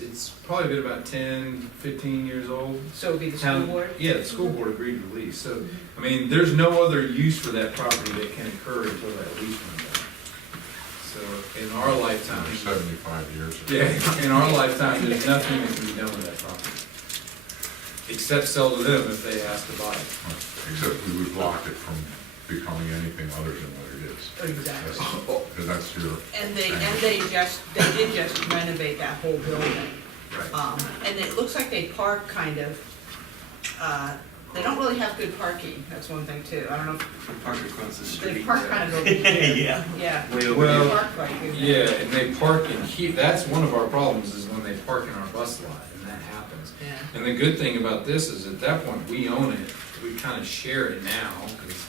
it's probably been about 10, 15 years old. So it'd be the school board? Yeah, the school board agreed to lease. So, I mean, there's no other use for that property that can occur until that lease runs out. So, in our lifetime. 75 years. Yeah, in our lifetime, there's nothing that can be done with that property. Except sell to them if they ask to buy it. Except we would block it from becoming anything other than what it is. Exactly. That's your. And they did just renovate that whole building. Right. And it looks like they park kind of, they don't really have good parking, that's one thing too. I don't know if Park across the street. they park kind of over here. Yeah. Yeah. Way over Well, They here. park right here. Yeah, and they park in here. That's one of our problems is when they park in our bus lot, and that happens. Yeah. And the good thing about this is at that point, we own it. We kind of share it now because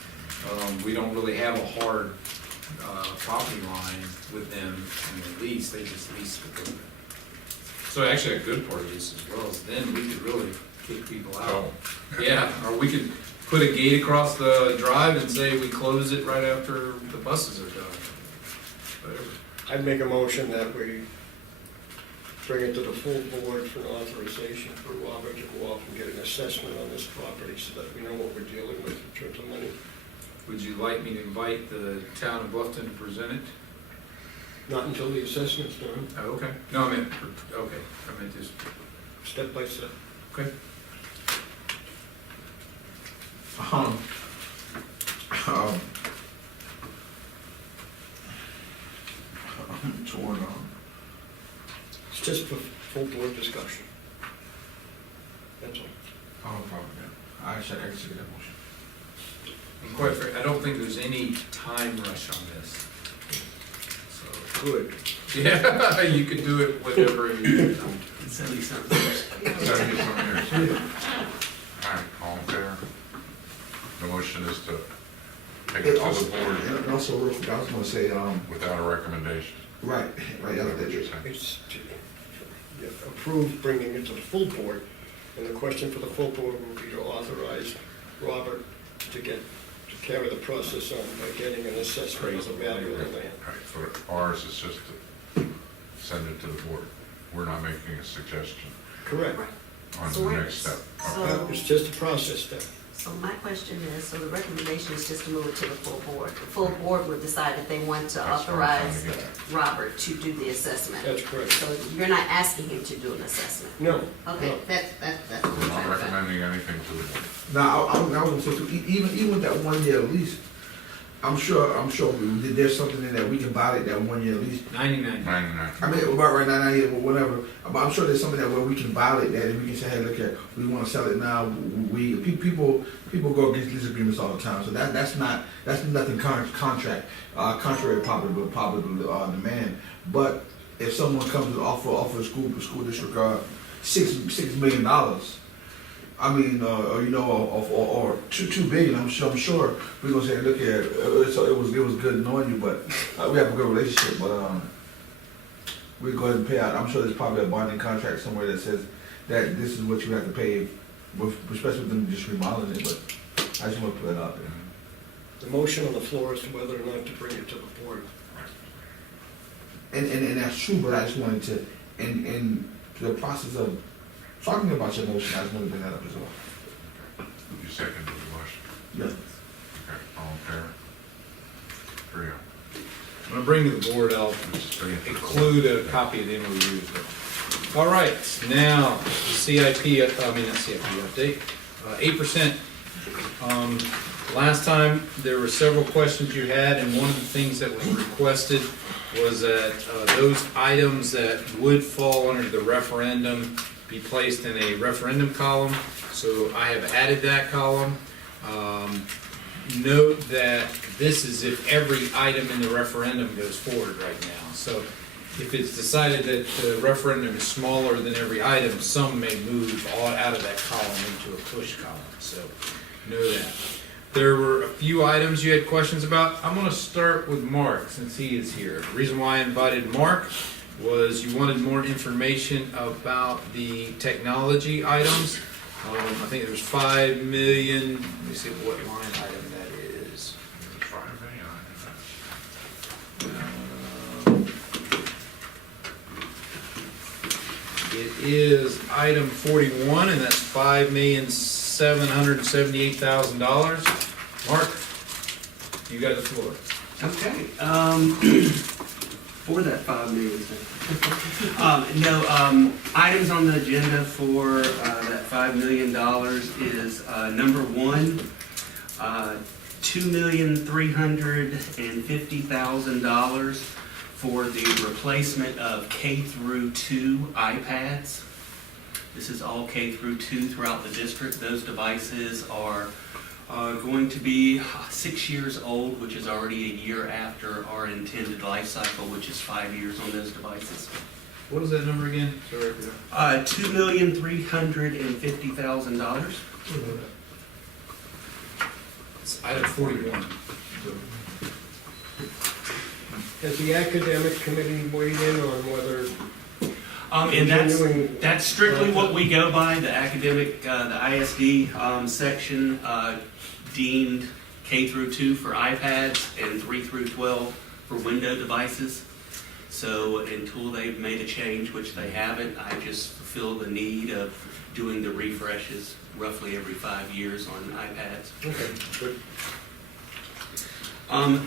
we don't really have a hard property line with them in the lease. They just lease the building. So actually a good part of this as well is then we could really kick people out. Oh. Yeah, or we could put a gate across the drive and say we close it right after the buses are done. Whatever. I'd make a motion that we bring it to the full board for an authorization for Robert to go off and get an assessment on this property so that we know what we're dealing with in terms of money. Would you like me to invite the town of Bluffton to present it? Not until the assessment's done, Oh, okay. No, I meant, okay, I meant just, step by step. okay. I'm torn on. It's just for full board discussion. That's all. Oh, problem, yeah. I should execute that motion. And quite frankly, I don't think there's any time rush on this. So, Good. yeah, you could do it whenever you, 70-something. 70-some years. All right, all in favor? The motion is to take it to the board And also, real quick, I was gonna say, without a recommendation. right, Is that what you're yeah, saying? It's yeah, approved bringing it to the full board, and the question for the full board will be to authorize Robert to carry the process on by getting an assessment of the value of the land. All right, so ours is just to send it to the board. We're not making a suggestion Correct. on So the we're- next step. so- It's just a process step. So my question is, so the recommendation is just to move it to the full board. The full board would decide if they want to That's what I'm trying authorize to get at. Robert to do the assessment. That's correct. So you're not asking him to do an assessment? No. Okay, no. that's what I'm We're not trying to find. recommending anything to the board. Now, I was gonna say, too, even with that 1 year lease, I'm sure there's something in there, we can violate that 1 year lease. 99. I mean, about right now, yeah, whatever, but I'm sure there's something that where we can violate that, and we can say, hey, look here, we wanna sell it now, people go against lease agreements all the time, so that's nothing contrary to popular demand, but if someone comes and offer a school district $6 million, I mean, or $2 billion, I'm sure we're gonna say, look here, it was good knowing you, but we have a good relationship, but we go ahead and pay out. I'm sure there's probably a bonding contract somewhere that says that this is what you have to pay, especially with them just remodeling it, but I just want to put that out there. The motion on the floor is whether or not to bring it to the board. And that's true, but I just wanted to, in the process of talking about your motion, I just wanted to bring that up as well. You second the motion? Yeah. Okay, all in favor? 3-0. When I bring to the board, I'll Just bring it to the board. include a copy of the MOU. All right, now, not CIP update, 8%. Last time, there were several questions you had, and one of the things that was requested was that those items that would fall under the referendum be placed in a referendum column. So I have added that column. Note that this is if every item in the referendum goes forward right now. So if it's decided that the referendum is smaller than every item, some may move all out of that column into a push column. So know that. There were a few items you had questions about. I'm going to start with Mark since he is here. The reason why I invited Mark was you wanted more information about the technology items. I think there's 5 million. Let me see what line item that is. 5 million. It is item 41, and that's $5,778,000. Mark, you got the floor. Okay, for that 5 million thing. Items on the agenda for that $5 million is number one, $2,350,000 for the replacement of K through 2 iPads. This is all K through 2 throughout the district. Those devices are going to be 6 years old, which is already a year after our intended life cycle, which is 5 years on those devices. What is that number again? Sorry. $2,350,000. It's item 41. Has the academic committee weighed in on whether And continuing? that's strictly what we go by. The academic, the ISD section deemed K through 2 for iPads and 3 through 12 for Windows devices. So until they've made a change, which they haven't, I just feel the need of doing the refreshes roughly every 5 years on iPads. Okay, good.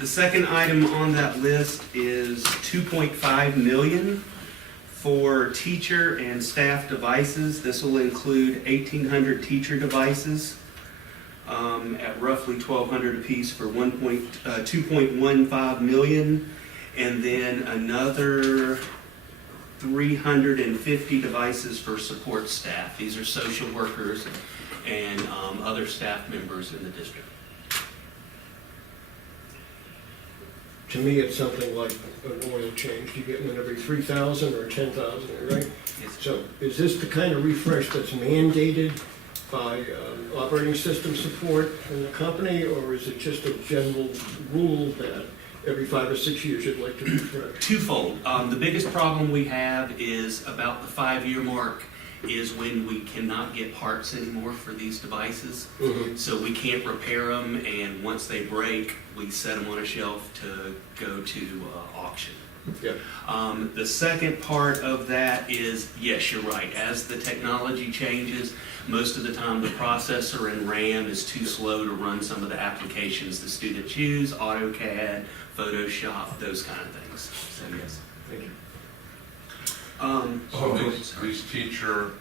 The second item on that list is $2.5 million for teacher and staff devices. This will include 1,800 teacher devices at roughly $1,200 apiece for $2.15 million, and then another 350 devices for support staff. These are social workers and other staff members in the district. To me, it's something like an oil change. You get one every 3,000 or 10,000, right? Yes. So is this the kind of refresh that's mandated by operating system support in the company, or is it just a general rule that every 5 or 6 years you'd like to refresh? Twofold. The biggest problem we have is about the 5-year mark is when we cannot get parts anymore for these devices. Mm-hmm. So we can't repair them, and once they break, we set them on a shelf to go to auction. Yeah. The second part of that is, yes, you're right, as the technology changes, most of the time the processor and RAM is too slow to run some of the applications the students use, AutoCAD, Photoshop, those kind of things. So yes. Thank you. So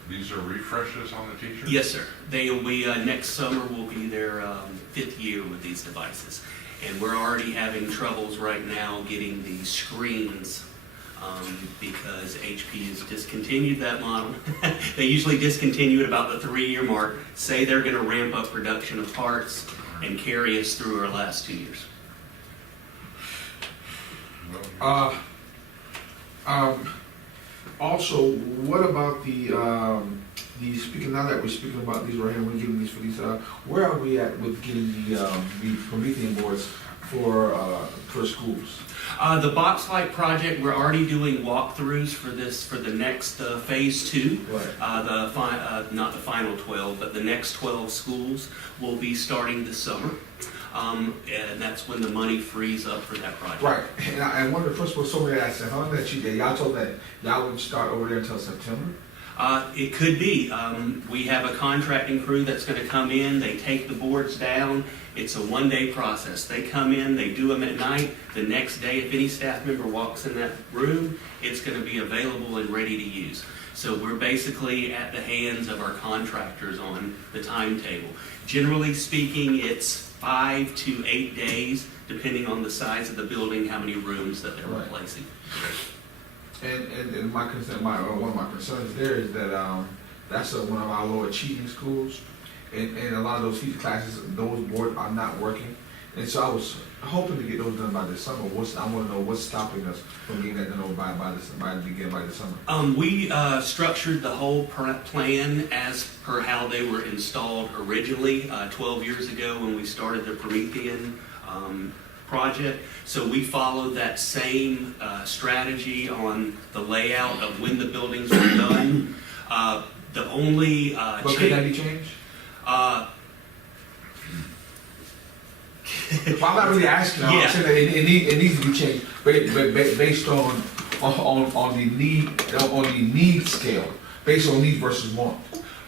these are refreshes on the teachers? Yes, sir. They will be, next summer will be their 5th year with these devices. And we're already having troubles right now getting the screens because HP has discontinued that model. They usually discontinue at about the 3-year mark, say they're going to ramp up production of parts and carry us through our last 2 years. Also, what about the speaking, now that we're speaking about these right here, we're getting these for these, where are we at with getting the Promethean boards for schools? The box light project, we're already doing walkthroughs for the next phase 2. Right. Not the final 12, but the next 12 schools will be starting this summer. And that's when the money frees up for that project. Right, and I wonder, first of all, somebody asked, how long that y'all told that y'all wouldn't start over there until September? It could be. We have a contracting crew that's going to come in. They take the boards down. It's a one-day process. They come in, they do them at night. The next day, if any staff member walks in that room, it's going to be available and ready to use. So we're basically at the hands of our contractors on the timetable. Generally speaking, it's 5 to 8 days, depending on the size of the building, how many rooms that they're Right. replacing. And my concern, one of my concerns there is that that's one of our low achieving schools, and a lot of those teacher classes, those boards are not working. And so I was hoping to get those done by this summer. I want to know what's stopping us from getting that done by the summer. We structured the whole plan as per how they were installed originally 12 years ago when we started the Promethean project. So we followed that same strategy on the layout of when the buildings were done. The only But can that be changed? Well, I'm not really asking. Yeah. I'm saying that it needs to be changed based on the need scale, based on need versus want.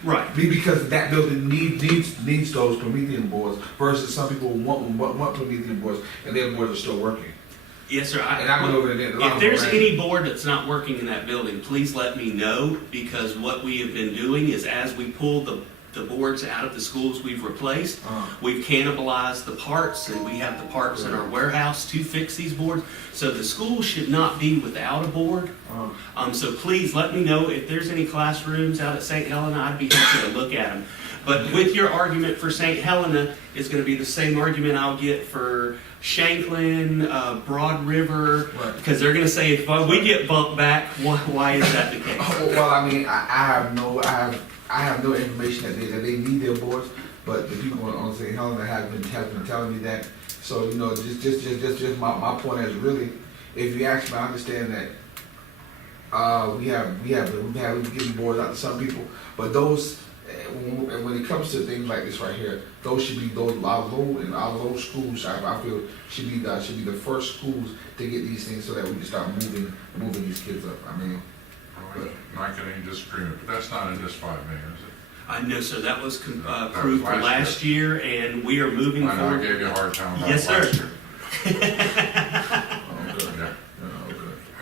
Right. Because that building needs those Promethean boards versus some people want Promethean boards and their boards are still working. Yes, sir. And I went over there. If there's any board that's not working in that building, please let me know, because what we have been doing is as we pull the boards out of the schools we've replaced, we've cannibalized the parts, and we have the parts in our warehouse to fix these boards. So the school should not be without a board. So please let me know if there's any classrooms out at St. Helena. I'd be happy to look at them. But with your argument for St. Helena, it's going to be the same argument I'll get for Shanklin, Broad River, because they're going to say if we get bumped back, why is that the case? Well, I mean, I have no information that they need their boards, but the people on St. Helena have been telling me that. So just my point is really, if you ask me, I understand that we have given boards out to some people, but those. When it comes to things like this right here, those should be our low schools. I feel should be the first schools to get these things so that we can start moving these kids up. I mean, Not getting any disagreement, but that's not in this 5 million, is it? No, sir. That was That was approved for last year, and we are moving I know I forward. gave you a hard time about Yes, sir. last year. okay. Yeah,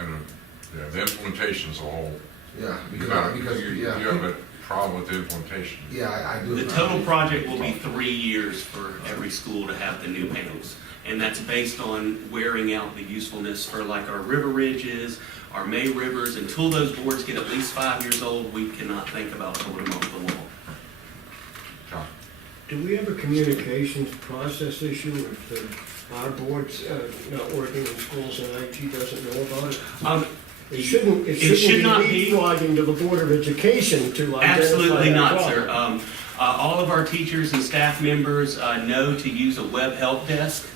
and the implementation's a whole. Yeah, You because you have a problem with the implementation. yeah, I do. The total project will be 3 years for every school to have the new panels. And that's based on wearing out the usefulness for like our river ridges, our May rivers. Until those boards get at least 5 years old, we cannot think about pulling them off the wall. John? Do we have a communications process issue if our board's not working in schools and IT doesn't know about it? It shouldn't not be be. leapfrogging to the Board of Education to identify Absolutely that not, problem. sir. All of our teachers and staff members know to use a web help desk.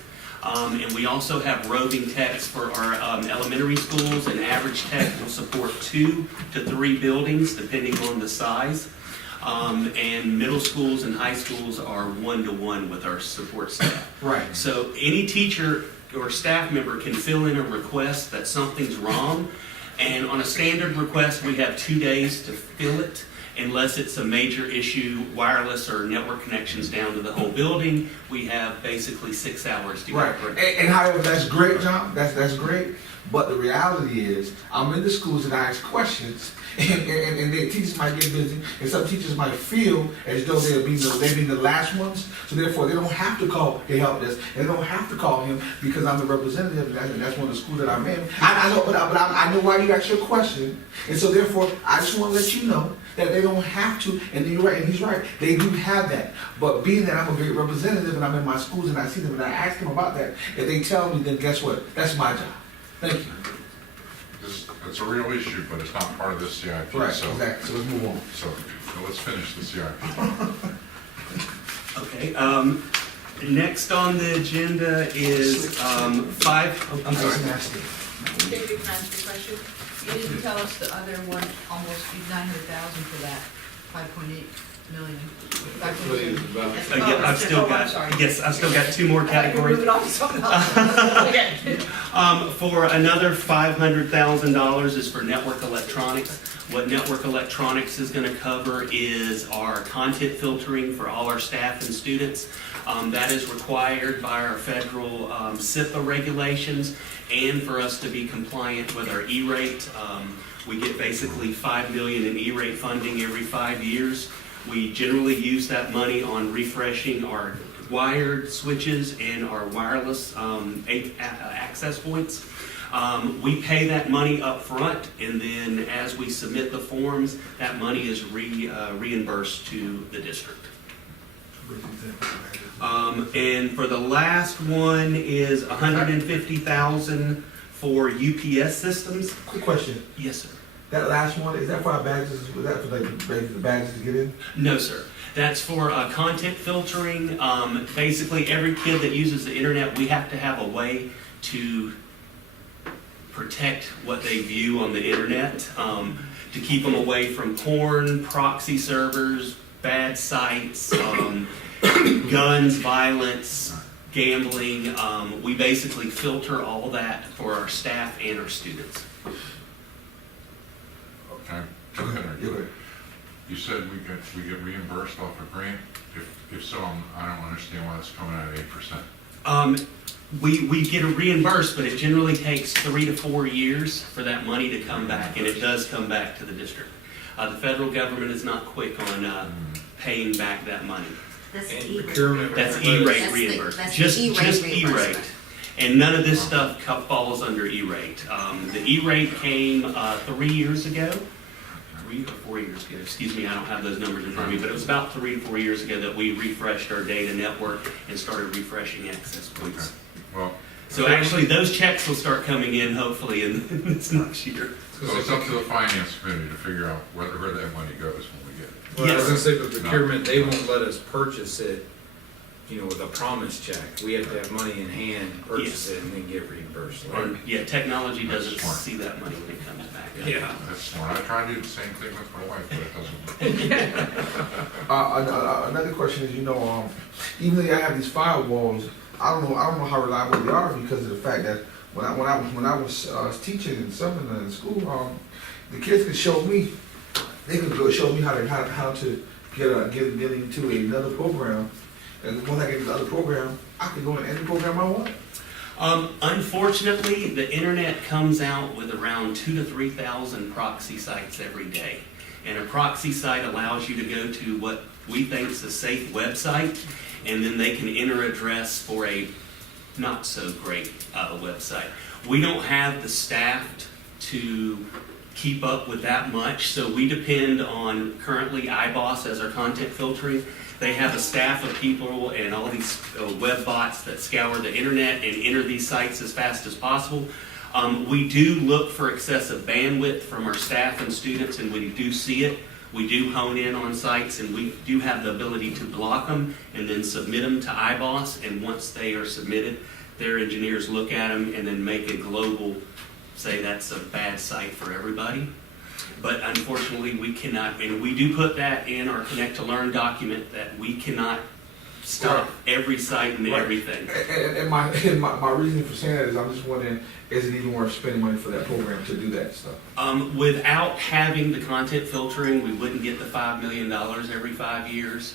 And we also have roving techs for our elementary schools. An average tech will support 2 to 3 buildings, depending on the size. And middle schools and high schools are 1-to-1 with our support staff. Right. So any teacher or staff member can fill in a request that something's wrong. And on a standard request, we have 2 days to fill it, unless it's a major issue, wireless or network connections down to the whole building. We have basically 6 hours to Right. get it. And however, that's great, John. That's great. But the reality is, I'm in the schools and I ask questions, and the teachers might get busy, and some teachers might feel as though they've been the last ones, so therefore they don't have to call the help desk, and they don't have to call him because I'm the representative, and that's one of the schools that I'm in. I know, but I know why you asked your question, and so therefore I just want to let you know that they don't have to, and you're right, and he's right, they do have that. But being that I'm a great representative and I'm in my schools and I see them and I ask them about that, if they tell me, then guess what? That's my job. Thank you. It's it's a real issue, but it's not part of this CIP, Right, so. exactly, so let's move on. So let's finish the CIP. Okay, next on the agenda is, I'm sorry. David, can I ask you a question? You didn't tell us the other one, almost 900,000 for that, 5.8 million. 5.8. Yeah, I've still got, yes, I've still got two more categories. Moving on to something else. Okay. For another $500,000 is for network electronics. What network electronics is going to cover is our content filtering for all our staff and students. That is required by our federal SIPA regulations, and for us to be compliant with our E-rate. We get basically $5 million in E-rate funding every 5 years. We generally use that money on refreshing our wired switches and our wireless access points. We pay that money up front, and then as we submit the forms, that money is reimbursed to the district. And for the last one is $150,000 for UPS systems. Quick question, Yes, sir. that last one, is that for our badges, is that for like the badges to get in? No, sir. That's for content filtering. Basically, every kid that uses the internet, we have to have a way to protect what they view on the internet, to keep them away from porn, proxy servers, bad sites, guns, violence, gambling. We basically filter all that for our staff and our students. Okay, jump in there. You said we get reimbursed off a grant? If so, I don't understand why it's coming out at 8%. We get a reimbursed, but it generally takes 3 to 4 years for that money to come back, and it does come back to the district. The federal government is not quick on paying back that money. That's And E-rate. procurement. That's reimbursement. E-rate That's the- reimbursement. that's the Just E-rate E-rate. reimbursement. And none of this stuff falls under E-rate. The E-rate came 3 years ago. 3 or 4 years ago, excuse me, I don't have those numbers in front of me, but it was about 3 to 4 years ago that we refreshed our data network and started refreshing access points. Well, So actually, those checks will start coming in hopefully in this next year. so it's up to the finance committee to figure out where that money goes when we get it. Well, I was gonna Yes. say, but procurement, they won't let us purchase it, you know, with a promise check. We have to have money in hand, purchase it, and then get reimbursed. Or, yeah, technology That's doesn't smart. see that money when it comes back. Yeah. That's smart. I try to do the same thing with my wife, but it doesn't work. Another question is, even though I have these firewalls, I don't know how reliable they are because of the fact that when I was teaching in summer in school, the kids could show me, they could go show me how to get into another program, and when I get into the other program, I could go in any program I want. Unfortunately, the internet comes out with around 2,000 to 3,000 proxy sites every day. And a proxy site allows you to go to what we think is a safe website, and then they can enter address for a not so great website. We don't have the staff to keep up with that much, so we depend on currently iBoss as our content filtering. They have a staff of people and all these web bots that scour the internet and enter these sites as fast as possible. We do look for excessive bandwidth from our staff and students, and we do see it. We do hone in on sites, and we do have the ability to block them and then submit them to iBoss. And once they are submitted, their engineers look at them and then make a global, say that's a bad site for everybody. But unfortunately, we cannot, and we do put that in our Connect to Learn document, that we cannot stop every site and Right. everything. And my reasoning for saying that is I'm just wondering, is it even worth spending money for that program to do that stuff? Without having the content filtering, we wouldn't get the $5 million every 5 years.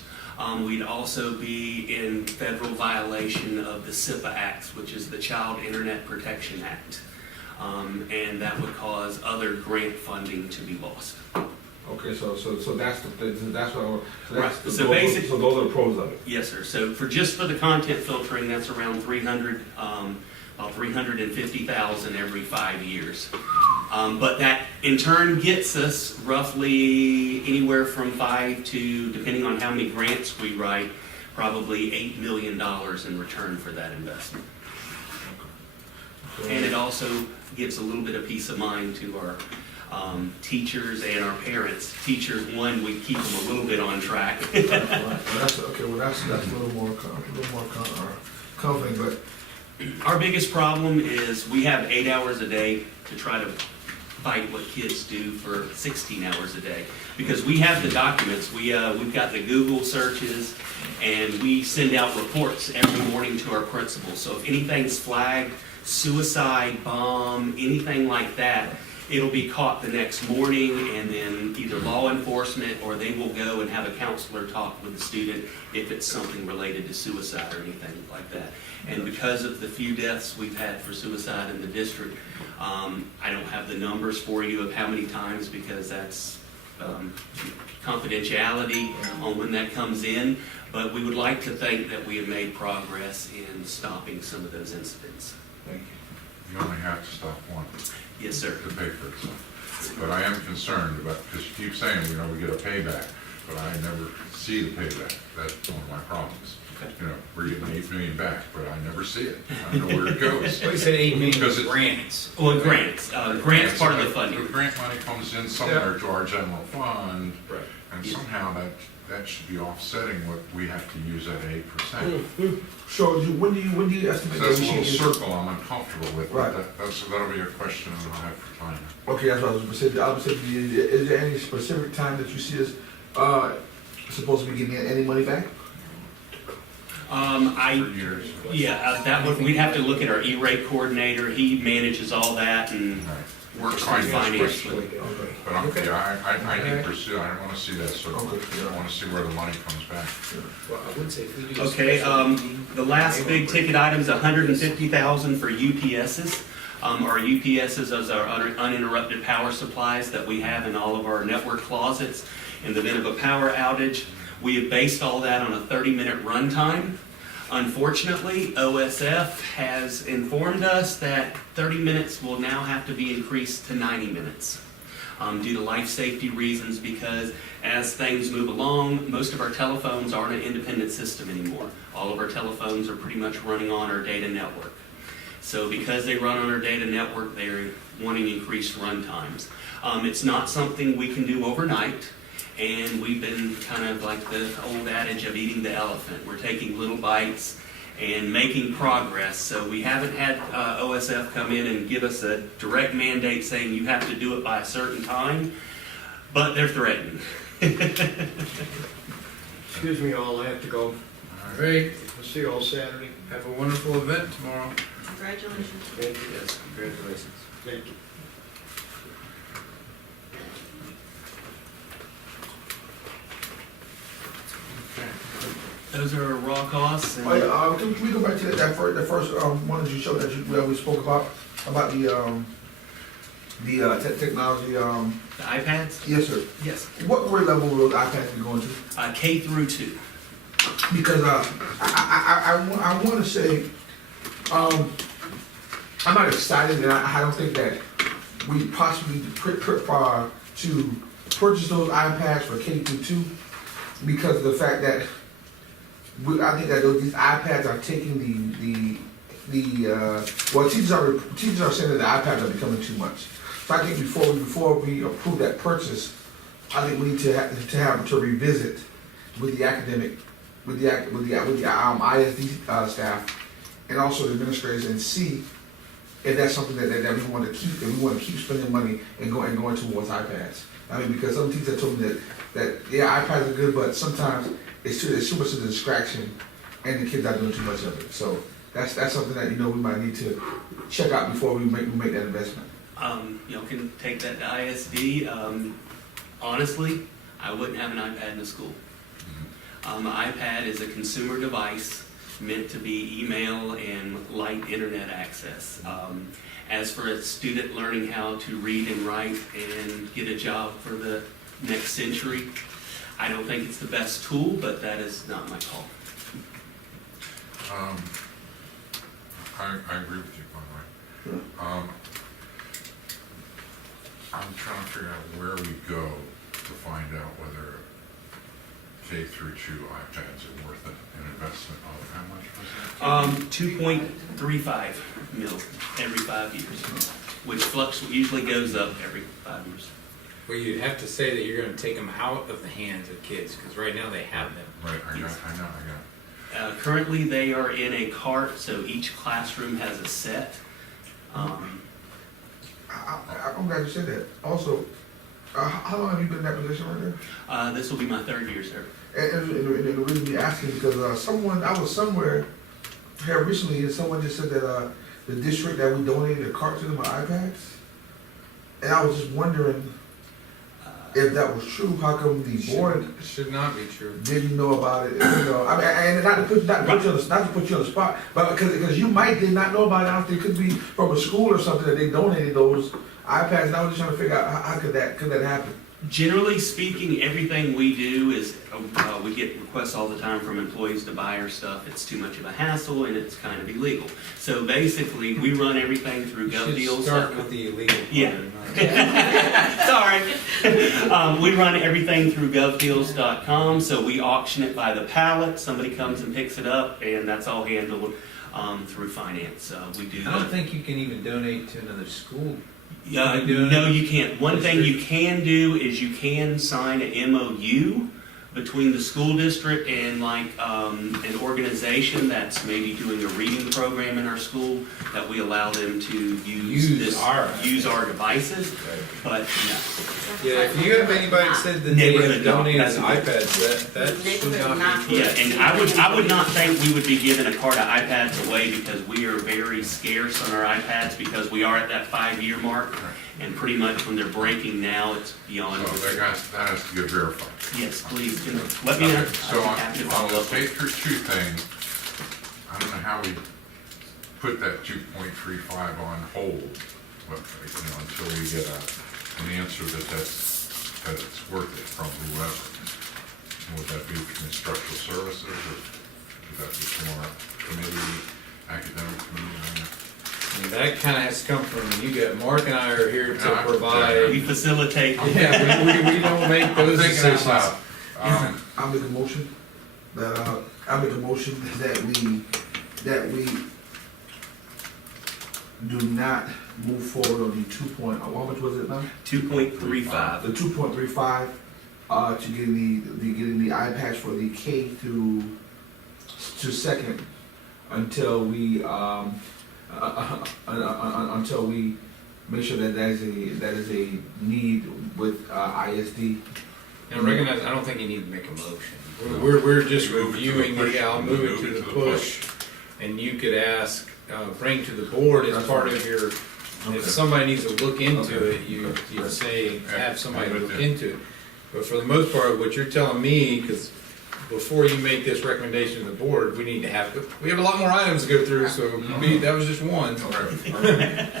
We'd also be in federal violation of the SIPA Act, which is the Child Internet Protection Act. And that would cause other grant funding to be lost. Okay, so that's what Right, so so those are the pros of it. Yes, sir. So just for the content filtering, that's around about 350,000 every 5 years. But that in turn gets us roughly anywhere from 5 to, depending on how many grants we write, probably $8 million in return for that investment. And it also gives a little bit of peace of mind to our teachers and our parents. Teachers, one, we keep them a little bit on track. Right. Well, that's okay. Well, that's a little more comforting. But Our biggest problem is we have 8 hours a day to try to fight what kids do for 16 hours a day. Because we have the documents, we've got the Google searches, and we send out reports every morning to our principals. So if anything's flagged, suicide, bomb, anything like that, it'll be caught the next morning, and then either law enforcement or they will go and have a counselor talk with the student if it's something related to suicide or anything like that. And because of the few deaths we've had for suicide in the district, I don't have the numbers for you of how many times, because that's confidentiality on when that comes in. But we would like to think that we have made progress in stopping some of those incidents. thank you. You only have to stop one Yes, sir. to pay for itself. But I am concerned about, because you keep saying, we get a payback, but I never see the payback. That's one of my problems. Okay. We're getting 8 million back, but I never see it. I don't know where it goes. Well, you said 8 million Because it's- grants. Well, grants. Grants part of the funding. The grant money comes in somewhere to our general fund, Right. and Yeah. somehow that should be offsetting what we have to use at 8%. So when do you estimate So that that's we a little should get? circle I'm uncomfortable with, Right. but that'll be a question I'll have for time. Okay, that's what I was gonna say. I was saying, is there any specific time that you see us supposed to be getting any money back? For years. That would, we'd have to look at our E-rate coordinator. He manages all that and Right. works on finance. Okay. But I'm, Okay. yeah, I need to pursue, I don't wanna see that circle. Okay, yeah. I wanna see where the money comes back. Well, I would say if we do. a Okay, special meeting, the last big ticket item is $150,000 for UPSs. Our UPSs is our uninterrupted power supplies that we have in all of our network closets. In the event of a power outage, we have based all that on a 30-minute runtime. Unfortunately, OSF has informed us that 30 minutes will now have to be increased to 90 minutes due to life safety reasons, because as things move along, most of our telephones aren't an independent system anymore. All of our telephones are pretty much running on our data network. So because they run on our data network, they're wanting increased run times. It's not something we can do overnight. And we've been kind of like the old adage of eating the elephant. We're taking little bites and making progress. So we haven't had OSF come in and give us a direct mandate saying you have to do it by a certain time, but they're threatening. Excuse me all, I have to go. Great, I'll see you all Saturday. have a wonderful event tomorrow. Congratulations. Thank you. Yes, congratulations. Thank you. Those are raw costs. And Oh, yeah, can we go back to the first one that you showed that we spoke about the technology? the iPads? Yes, sir. Yes. What grade level will iPads be going to? K through 2. Because I want to say, I'm not excited, and I don't think that we possibly to purchase those iPads for K through 2 because of the fact that I think that these iPads are taking teachers are saying that the iPads are becoming too much. So I think before we approve that purchase, I think we need to revisit with the academic, with the ISD staff, and also the administrators, and see if that's something that we want to keep, and we want to keep spending money and going towards iPads. I mean, because some teachers told me that yeah, iPads are good, but sometimes it's too much of a distraction, and the kids are doing too much of it. So that's something that we might need to check out before we make that investment. Y'all can take that to ISD. Honestly, I wouldn't have an iPad in the school. An iPad is a consumer device meant to be email and light internet access. As for a student learning how to read and write and get a job for the next century, I don't think it's the best tool, but that is not my call. I agree with you, by the way. I'm trying to figure out where we go to find out whether K through 2 iPads are worth an investment of how much was that? 2.35 mil every 5 years, which usually goes up every 5 years. Well, you'd have to say that you're gonna take them out of the hands of kids, because right now they have them. Right, I know. Currently, they are in a cart, so each classroom has a set. I'm glad you said that. Also, how long have you been in that position right there? This will be my 3rd year, sir. And the reason we asking because I was somewhere here recently and someone just said that the district that we donated a cart to them with iPads, and I was just wondering if that was true. How come the board Should not be true. didn't know about it? You know, I mean, and not to put you on the spot, but because you might did not know about it. I don't think it could be from a school or something that they donated those iPads. And I was just trying to figure out how could that happen. Generally speaking, everything we do is, we get requests all the time from employees to buy our stuff. It's too much of a hassle and it's kind of illegal. So basically, we run everything through You should GovDeals. start with the illegal part. Yeah. Sorry. We run everything through govdeals.com, so we auction it by the pallet. Somebody comes and picks it up, and that's all handled through finance. We do I don't that. think you can even donate to another school. No, you can't. One thing you can do is you can sign an MOU between the school district and like an organization that's maybe doing a reading program in our school that we allow them to use our devices. But no. Yeah, if you have anybody that said that they have donated iPads, that should not be true. Yeah, and I would not think we would be giving a cart of iPads away because we are very scarce on our iPads because we are at that 5-year mark. And pretty much when they're breaking now, it's beyond. So that has to get verified. Yes, please. Let me know. So I'll be happy to on follow the up. K through 2 thing, I don't know how we put that 2.35 on hold, but, until we get an answer that it's worth it from whoever. Would that be from instructional services, or would that be from our committee, academic committee? I mean, that kind of has to come from you guys. Mark and I are here to No, provide. We facilitate. Yeah, we don't make I'm those thinking out decisions. loud. I'll make a motion that we do not move forward on the 2 point. How much was it now? 2.35. The 2.35 to getting the iPads for the K through to 2nd until we make sure that that is a need with ISD. And recognize, I don't think you need to make a motion. We're just Move it to the reviewing push. it. I'll move it to the push. And you could ask, bring to the board as part of your, if somebody needs to look into it, you say, have somebody look into it. But for the most part, what you're telling me, because before you make this recommendation to the board, we have a lot more items to go through, so that was just one.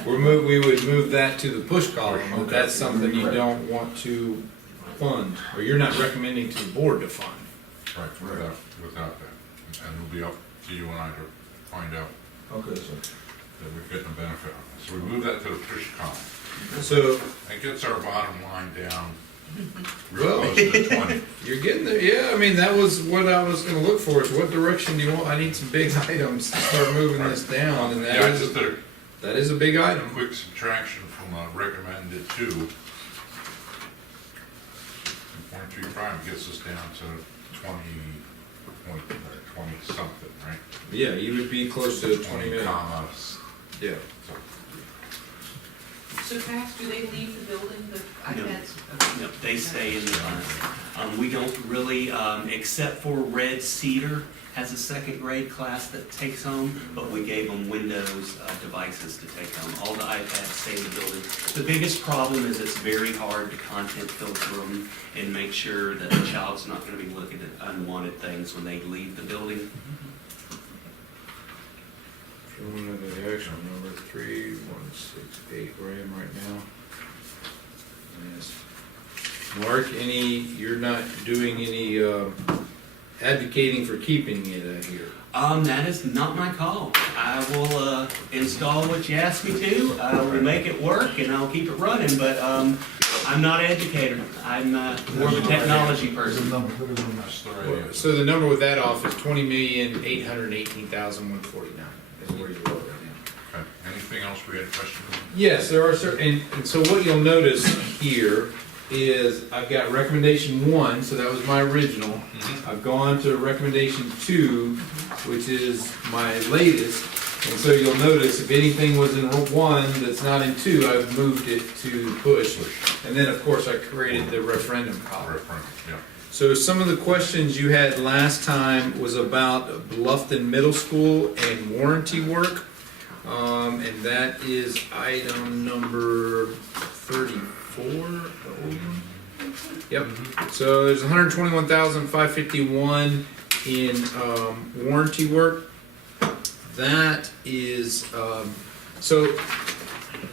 We would move that to the push column, but that's something you don't want to fund, or you're not recommending to the board to fund. Right, without that. And it'll be up to you and I to find out Okay, so. that we're getting a benefit on it. So we move that to the push column. So, That gets our bottom line down Well- real close to 20. you're getting there, yeah, I mean, that was what I was gonna look for, is what direction do you want? I need some big items to start moving this down, and Yeah, just a that is a big item. quick subtraction from recommended 2. 0.35 gets us down to 20 something, right? Yeah, you would be close to 20 million. commas. Yeah. So fast, do they leave the building, the No. iPads? No, they stay in the class. We don't really, except for Red Cedar has a 2nd grade class that takes home, but we gave them Windows devices to take home. All the iPads stay in the building. The biggest problem is it's very hard to content filter them and make sure that the child's not gonna be looking at unwanted things when they leave the building. The actual number 3168 Graham right now. Yes. Mark, you're not doing any advocating for keeping it here? That is not my call. I will install what you ask me to. I will make it work and I'll keep it running. But I'm not an educator. I'm more of a technology person. So the number with that off is 20,818,149 is where you are right now. Okay. Anything else we had questions on? Yes, there are certain, and so what you'll notice here is I've got recommendation 1, so that was my original. I've gone to recommendation 2, which is my latest. And so you'll notice if anything was in 1 that's not in 2, I've moved it to push. And then, of course, I created the referendum column. Referendum, yeah. So some of the questions you had last time was about Bluffton Middle School and warranty work. And that is item number 34. Yep. So there's 121,551 in warranty work. That is, so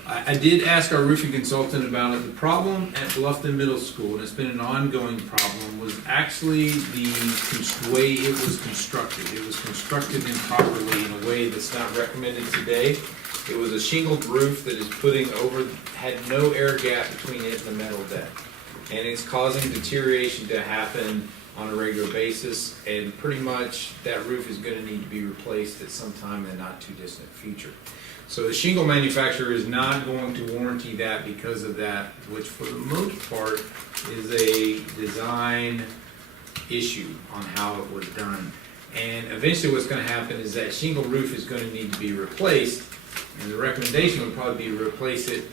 I did ask our roofing consultant about it. The problem at Bluffton Middle School, and it's been an ongoing problem, was actually the way it was constructed. It was constructed improperly in a way that's not recommended today. It was a shingled roof that is putting over, had no air gap between it and the metal deck. And it's causing deterioration to happen on a regular basis, and pretty much that roof is gonna need to be replaced at some time in the not too distant future. So the shingle manufacturer is not going to warranty that because of that, which for the most part is a design issue on how it was done. And eventually what's gonna happen is that shingle roof is gonna need to be replaced, and the recommendation would probably be to replace it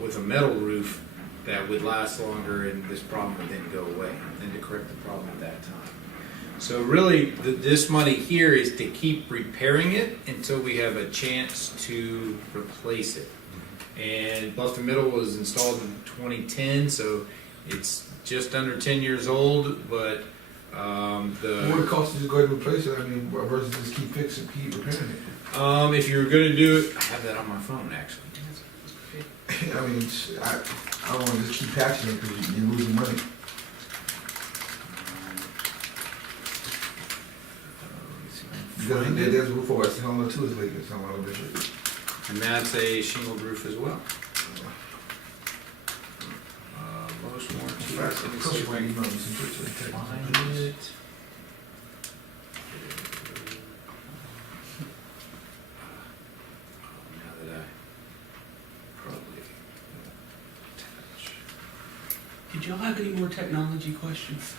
with a metal roof that would last longer, and this problem would then go away, and to correct the problem at that time. So really, this money here is to keep repairing it until we have a chance to replace it. And Bluffton Middle was installed in 2010, so it's just under 10 years old, but What would it cost you to go ahead and replace it? I mean, versus just keep fixing, keep repairing it? if you were gonna do it, I have that on my phone actually. I mean, I don't want to just keep patching it because you're losing money. There's a roof over West Helena too, is leaking somewhere over there. And that's a shingled roof as well. Most warranty. Let me see if I can find it. Now that I probably attach. Did y'all have any more technology questions?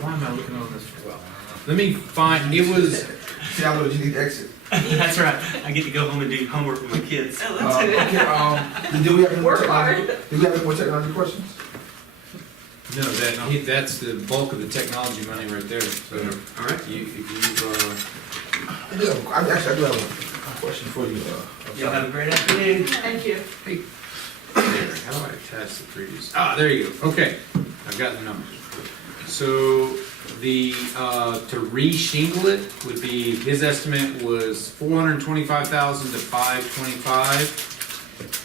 Why am I looking on this? Well, let me find, it was, See, I know you need to exit. That's right. I get to go home and do homework with my kids. Oh, that's it. Okay, did we have any more Work technology? hard. Did we have any more technology questions? no, that's the bulk of the technology money right there. So, All right. if you, I do have a question for you. Y'all have a great afternoon. Thank you. how do I attach the previous? There you go. Okay, I've got the numbers. So the, to re-shingle it would be, his estimate was 425,000 to 525.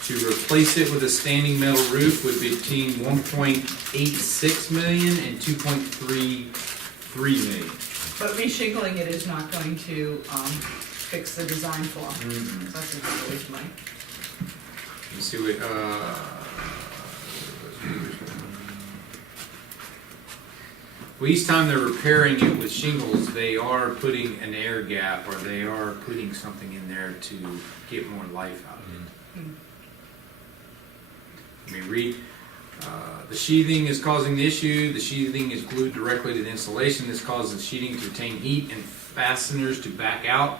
To replace it with a standing metal roof would be between 1.86 million and 2.33 million. But re-shingling it is not going to, fix the design flaw. Mhm. That's a waste of money. You see what, well, each time they're repairing it with shingles, they are putting an air gap, or they are putting something in there to get more life out of it. Let me read. The sheathing is causing the issue. The sheathing is glued directly to the insulation. This causes the sheathing to retain heat and fasteners to back out.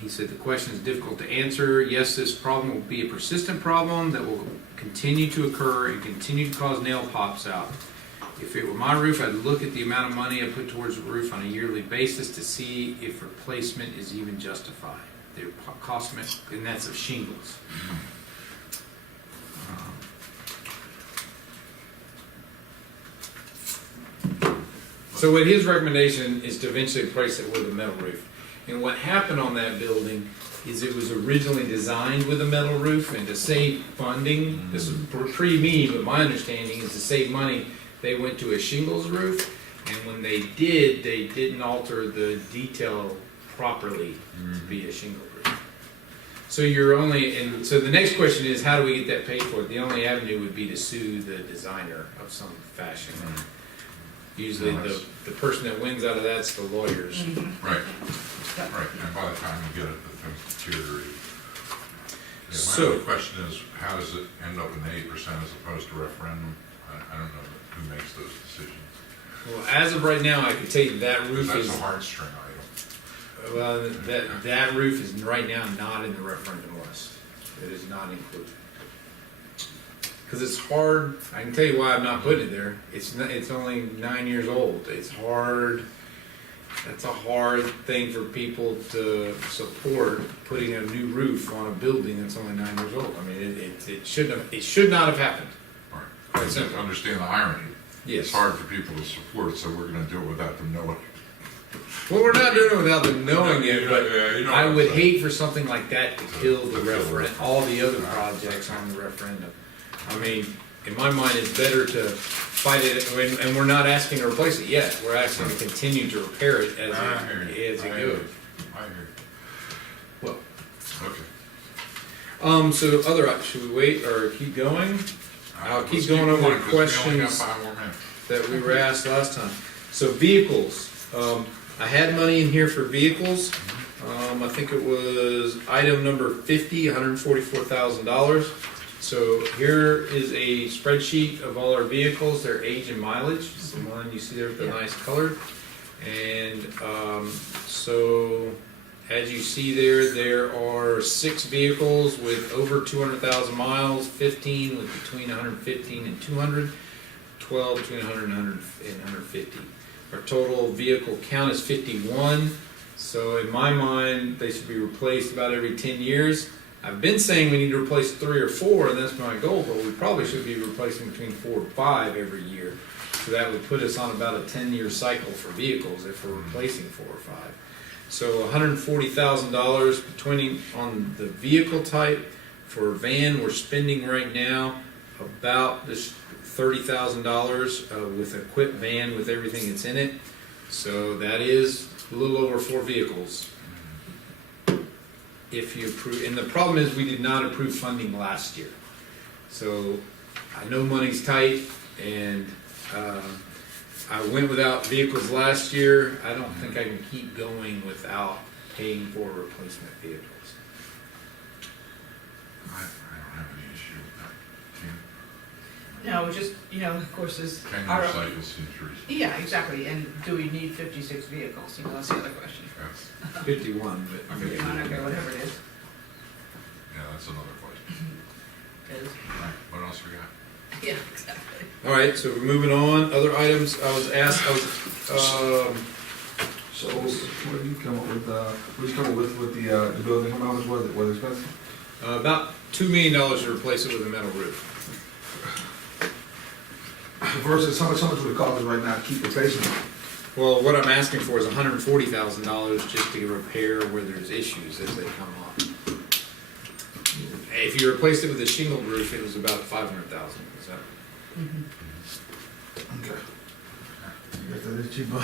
He said the question is difficult to answer. Yes, this problem will be a persistent problem that will continue to occur and continue to cause nail pops out. If it were my roof, I'd look at the amount of money I put towards the roof on a yearly basis to see if replacement is even justified. The cost, and that's of shingles. So what his recommendation is to eventually replace it with a metal roof. And what happened on that building is it was originally designed with a metal roof, and to save funding, this is pretty mean, but my understanding is to save money, they went to a shingles roof, and when they did, they didn't alter the detail properly to be a shingle roof. So you're only, and so the next question is, how do we get that paid for? The only avenue would be to sue the designer of some fashion. Usually the person that wins out of that's the lawyers. Right, right, and by the time you get it, the thing's deteriorated. Yeah, my So- other question is, how does it end up in the 8% as opposed to referendum? I don't know who makes those decisions. Well, as of right now, I can tell you that roof That's is, a heartstring item. well, that roof is right now not in the referendum list. It is not included. Because it's hard, I can tell you why I'm not putting it there. It's only 9 years old. It's hard, that's a hard thing for people to support, putting a new roof on a building that's only 9 years old. I mean, it should not have happened. Right. Quite I simple. understand the irony. Yes. It's hard for people to support, so we're gonna do it without them knowing. Well, we're not doing it without them knowing it, but Yeah, you know I what I'm would saying. hate for something like that to kill the To kill the referendum, all the other projects on the referendum. I mean, in my mind, it's better to fight it, and we're not asking to replace it yet. We're asking to continue to repair it as I hear you. it I hear goes. you. I hear Well, you. Okay. so should we wait or keep going? I'll keep Let's going over going, the 'cause we only got questions 5 more minutes. that we were asked last time. So vehicles, I had money in here for vehicles. I think it was item number 50, $144,000. So here is a spreadsheet of all our vehicles, their age and mileage. It's the one you see there with the nice color. And so as you see there are 6 vehicles with over 200,000 miles, 15 with between 115 and 200, 12 between 100 and 150. Our total vehicle count is 51. So in my mind, they should be replaced about every 10 years. I've been saying we need to replace 3 or 4, and that's my goal, but we probably should be replacing between 4 and 5 every year. So that would put us on about a 10-year cycle for vehicles if we're replacing 4 or 5. So $140,000 between on the vehicle type. For a van, we're spending right now about this $30,000 with a equipped van with everything that's in it. So that is a little over 4 vehicles. If you approve, and the problem is we did not approve funding last year. So I know money's tight, and I went without vehicles last year. I don't think I can keep going without paying for replacement vehicles. I don't have any issue with that. No, just, of course, is. 10-year cycle seems reasonable. Yeah, exactly, and do we need 56 vehicles, that's the other question. Yes. 51, but. Okay, whatever it is. Yeah, that's another question. Is. All right, what else we got? Yeah, exactly. All right, so we're moving on. Other items, I was asked, So what did you come up with, what did you come up with the building, how much was it, was it expensive? about $2 million to replace it with a metal roof. Versus how much would it cost us right now to keep replacing it? Well, what I'm asking for is $140,000 just to repair where there's issues as they come up. If you replaced it with a shingle roof, it was about $500,000. Is that? Okay. I guess that is cheaper.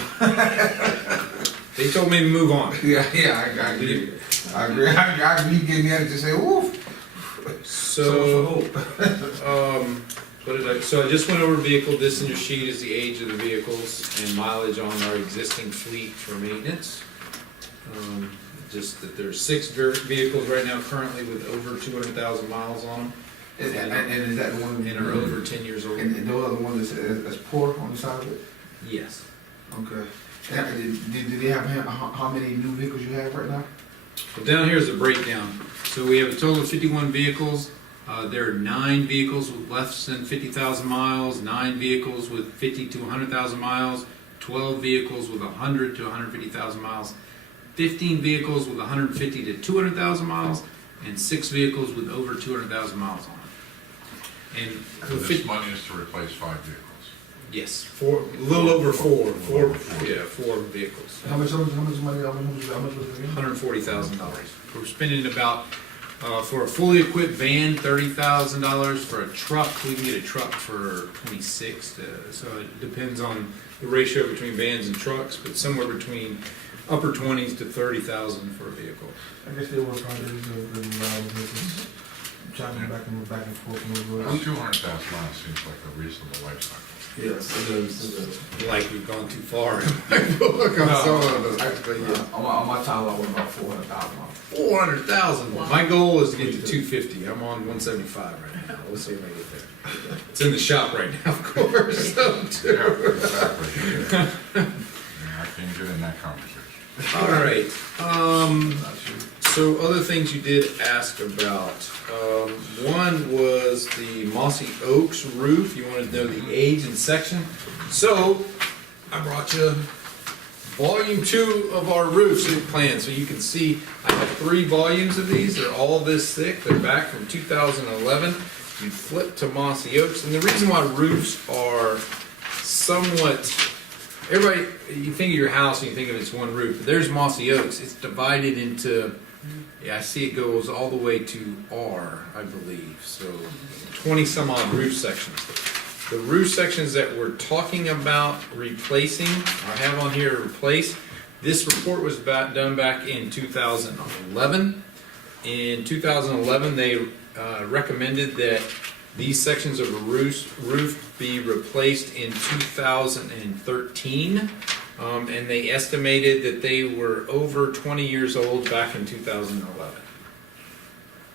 They told me to move on. Yeah, I agree. I agree, you gave me that to say, oof. So, so I just went over vehicle, this in your sheet is the age of the vehicles and mileage on our existing fleet for maintenance. Just that there's 6 vehicles right now currently with over 200,000 miles on them. And is that the one? And are over 10 years old. And those are the ones that's poor on the side of it? Yes. Okay. And did they have, how many new vehicles you have right now? Well, down here is the breakdown. So we have a total of 51 vehicles. There are 9 vehicles with less than 50,000 miles, 9 vehicles with 50 to 100,000 miles, 12 vehicles with 100 to 150,000 miles, 15 vehicles with 150 to 200,000 miles, and 6 vehicles with over 200,000 miles on it. And So this money is to replace 5 vehicles. yes, a little over 4 vehicles. How much money, how much was it again? $140,000. We're spending about, for a fully equipped van, $30,000. For a truck, we can get a truck for 26. So it depends on the ratio between vans and trucks, but somewhere between upper 20s to 30,000 for a vehicle. I guess they work on it, business, traveling back and forth from the roads. 200,000 miles seems like a reasonable life cycle. Yes, it is. Like we've gone too far. Look on some of them. But yeah. On my time, I went about 400,000 miles. 400,000. My goal is to get to 250. I'm on 175 right now. We'll see if I get there. It's in the shop right now, of course. So, too. Yeah, exactly. Yeah, I can't get in that conversation. All right. Not sure. So other things you did ask about. One was the Mossy Oaks roof. You wanted to know the age and section. So I brought you volume 2 of our roof plan. So you can see I have 3 volumes of these. They're all this thick. They're back from 2011. You flip to Mossy Oaks. And the reason why roofs are somewhat... Everybody, you think of your house and you think of it's one roof. But there's Mossy Oaks. It's divided into... Yeah, I see it goes all the way to R, I believe, so 20 some odd roof sections. The roof sections that we're talking about replacing, I have on here replace. This report was done back in 2011. In 2011, they recommended that these sections of a roof be replaced in 2013. And they estimated that they were over 20 years old back in 2011.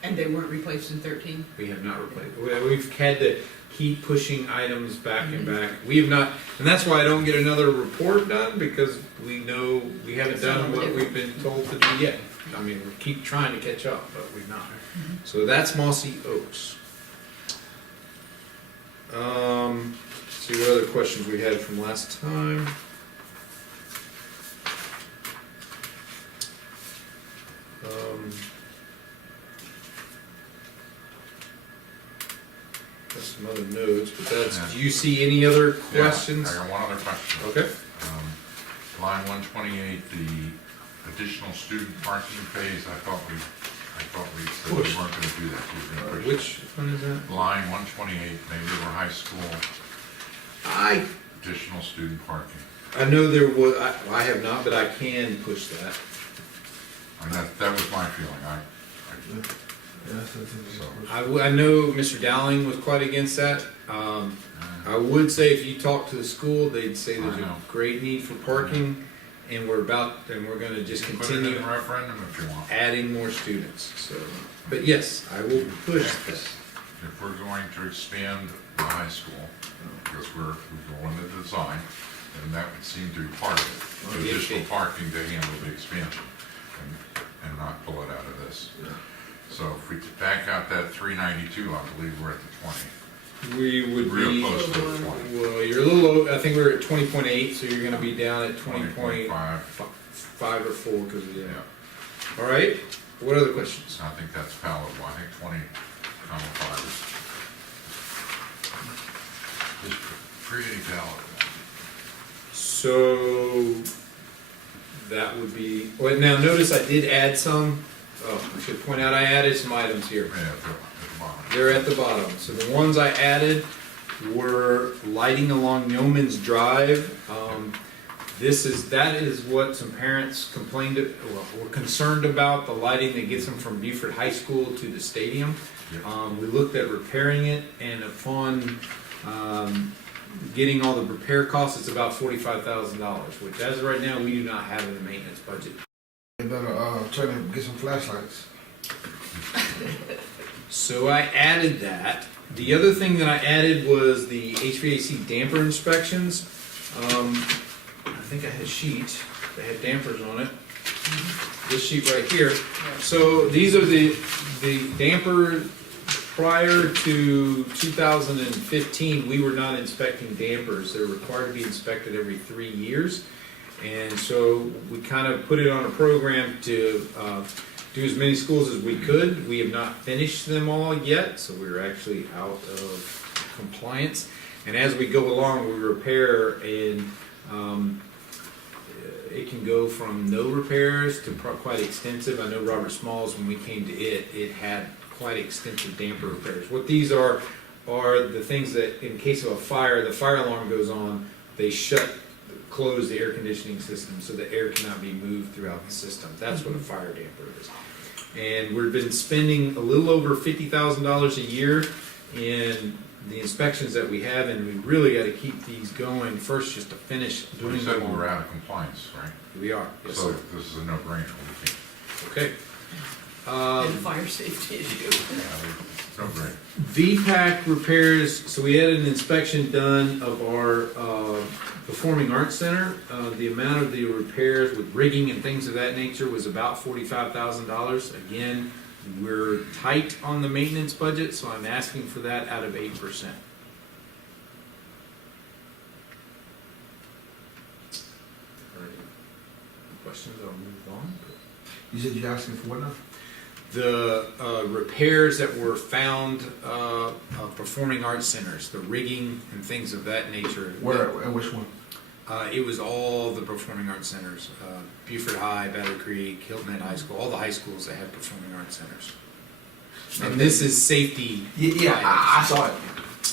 And they weren't replaced in 13? We have not replaced. We've had to keep pushing items back and back. We have not, and that's why I don't get another report done, because we know we haven't done what we've been told to do yet. I mean, we keep trying to catch up, but we've not. So that's Mossy Oaks. See what other questions we had from last time. Got some other notes, but that's, do you see any other questions? Yeah, I got one other question. Okay. Line 128, the additional student parking phase, I thought we said we Push. weren't gonna do that. We were gonna push Which one is that? it. Line 128, Maybe River High School, additional student parking. I know there was, I have not, but I can push that. And that was my feeling. Yes, it's So- I know Mr. Dowling was quite against that. I would say if you talk to the school, they'd say there's I a know. great need for parking, and we're gonna just You can put it in continue the referendum if you want. adding more students, so. But yes, I will push that. If we're going to expand the high school, because we're going to design, then that would seem to be part of it. Well, The yeah, additional it- parking to handle the expansion and not pull it out of this. So if we back out that 392, I believe we're at the 20. We would Real be, close to the 20. well, you're a little low, I think we're at 20.8, so you're gonna be down at 20.5 20.5, or 4, because of, yeah. All right, what other questions? I think that's palatable. I think 20.5 is pretty palatable. So, that would be, well, now notice I did add some, I should point out I added some items here. Yeah, at the bottom. They're at the bottom. So the ones I added were lighting along Yeoman's Drive. That is what some parents were concerned about, the lighting that gets them from Beaufort High School to the stadium. Yeah. We looked at repairing it, and upon getting all the repair costs, it's about $45,000, which as of right now, we do not have in the maintenance budget. You better try to get some flashlights. So I added that. The other thing that I added was the HVAC damper inspections. I think I had a sheet that had dampers on it. This sheet right here. So these are the damper. Prior to 2015, we were not inspecting dampers. They're required to be inspected every 3 years. And so we kind of put it on a program to do as many schools as we could. We have not finished them all yet, so we're actually out of compliance. And as we go along, we repair, and it can go from no repairs to quite extensive. I know Robert Smalls, when we came to it had quite extensive damper repairs. What these are the things that, in case of a fire, the fire alarm goes on, they shut close the air conditioning system so the air cannot be moved throughout the system. That's what a fire damper is. And we've been spending a little over $50,000 a year in the inspections that we have, and we really got to keep these going first just to finish Well, doing you said them. we were out of compliance, right? We are, yes, So sir. this is a no-brainer. We can, Okay. And fire safety issue. no-brainer. VPAC repairs, so we had an inspection done of our Performing Arts Center. The amount of the repairs with rigging and things of that nature was about $45,000. Again, we're tight on the maintenance budget, so I'm asking for that out of 8%. Questions, I'll move on. You said you're asking for what now? The repairs that were found of performing arts centers, the rigging and things of that nature. Where, and which one? It was all the performing arts centers, Beaufort High, Battle Creek, Hilton Head High School, all the high schools that had performing arts centers. And this is safety. Yeah, I items. saw it.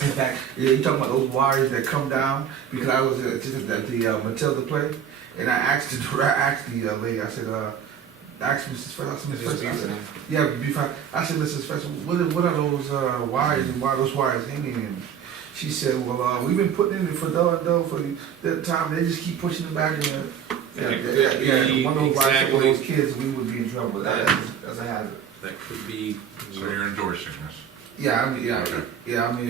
In fact, yeah, you talking about those wires that come down, because I was at the Matilda play, and I asked the lady, I said, asked Mrs. Fest, I said, yeah, before, I said, Mrs. Fest, what are those wires, and why are those wires hanging? And she said, well, we've been putting in it for that time, they just keep pushing it back, and one of those wires, one of those kids, we would be in trouble, that's a hazard. That could be. So you're endorsing this? Yeah, I mean,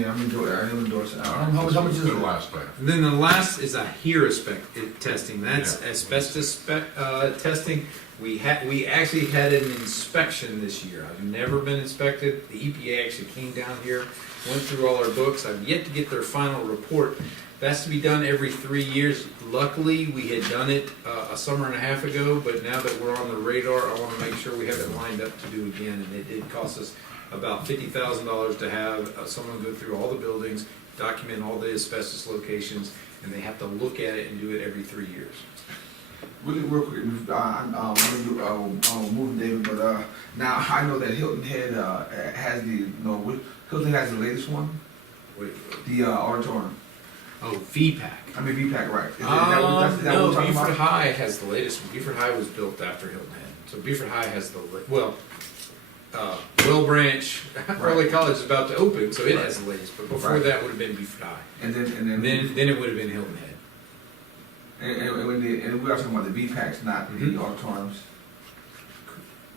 I'm endorsing. How much is The it? last item. And then the last is a HERE testing. That's Yeah. asbestos testing. We actually had an inspection this year. I've never been inspected. The EPA actually came down here, went through all our books. I've yet to get their final report. That's to be done every 3 years. Luckily, we had done it a summer and a half ago, but now that we're on the radar, I want to make sure we have it lined up to do again. And it did cost us about $50,000 to have someone go through all the buildings, document all the asbestos locations, and they have to look at it and do it every 3 years. Really, real quick, I'm moving David, but now I know that Hilton Head has Hilton has the latest one, Wait, the auditorium. oh, VPAC. I mean, VPAC, right? Is No, what we're talking Beaufort about? High has the latest one. Beaufort High was built after Hilton Head. So Beaufort High has Well Branch Early College is about to open, so it has the latest. But before Right. that would have been Beaufort High. And then Then it would have been Hilton Head. and we are talking about the VPACs, not Mhm. the auditoriums.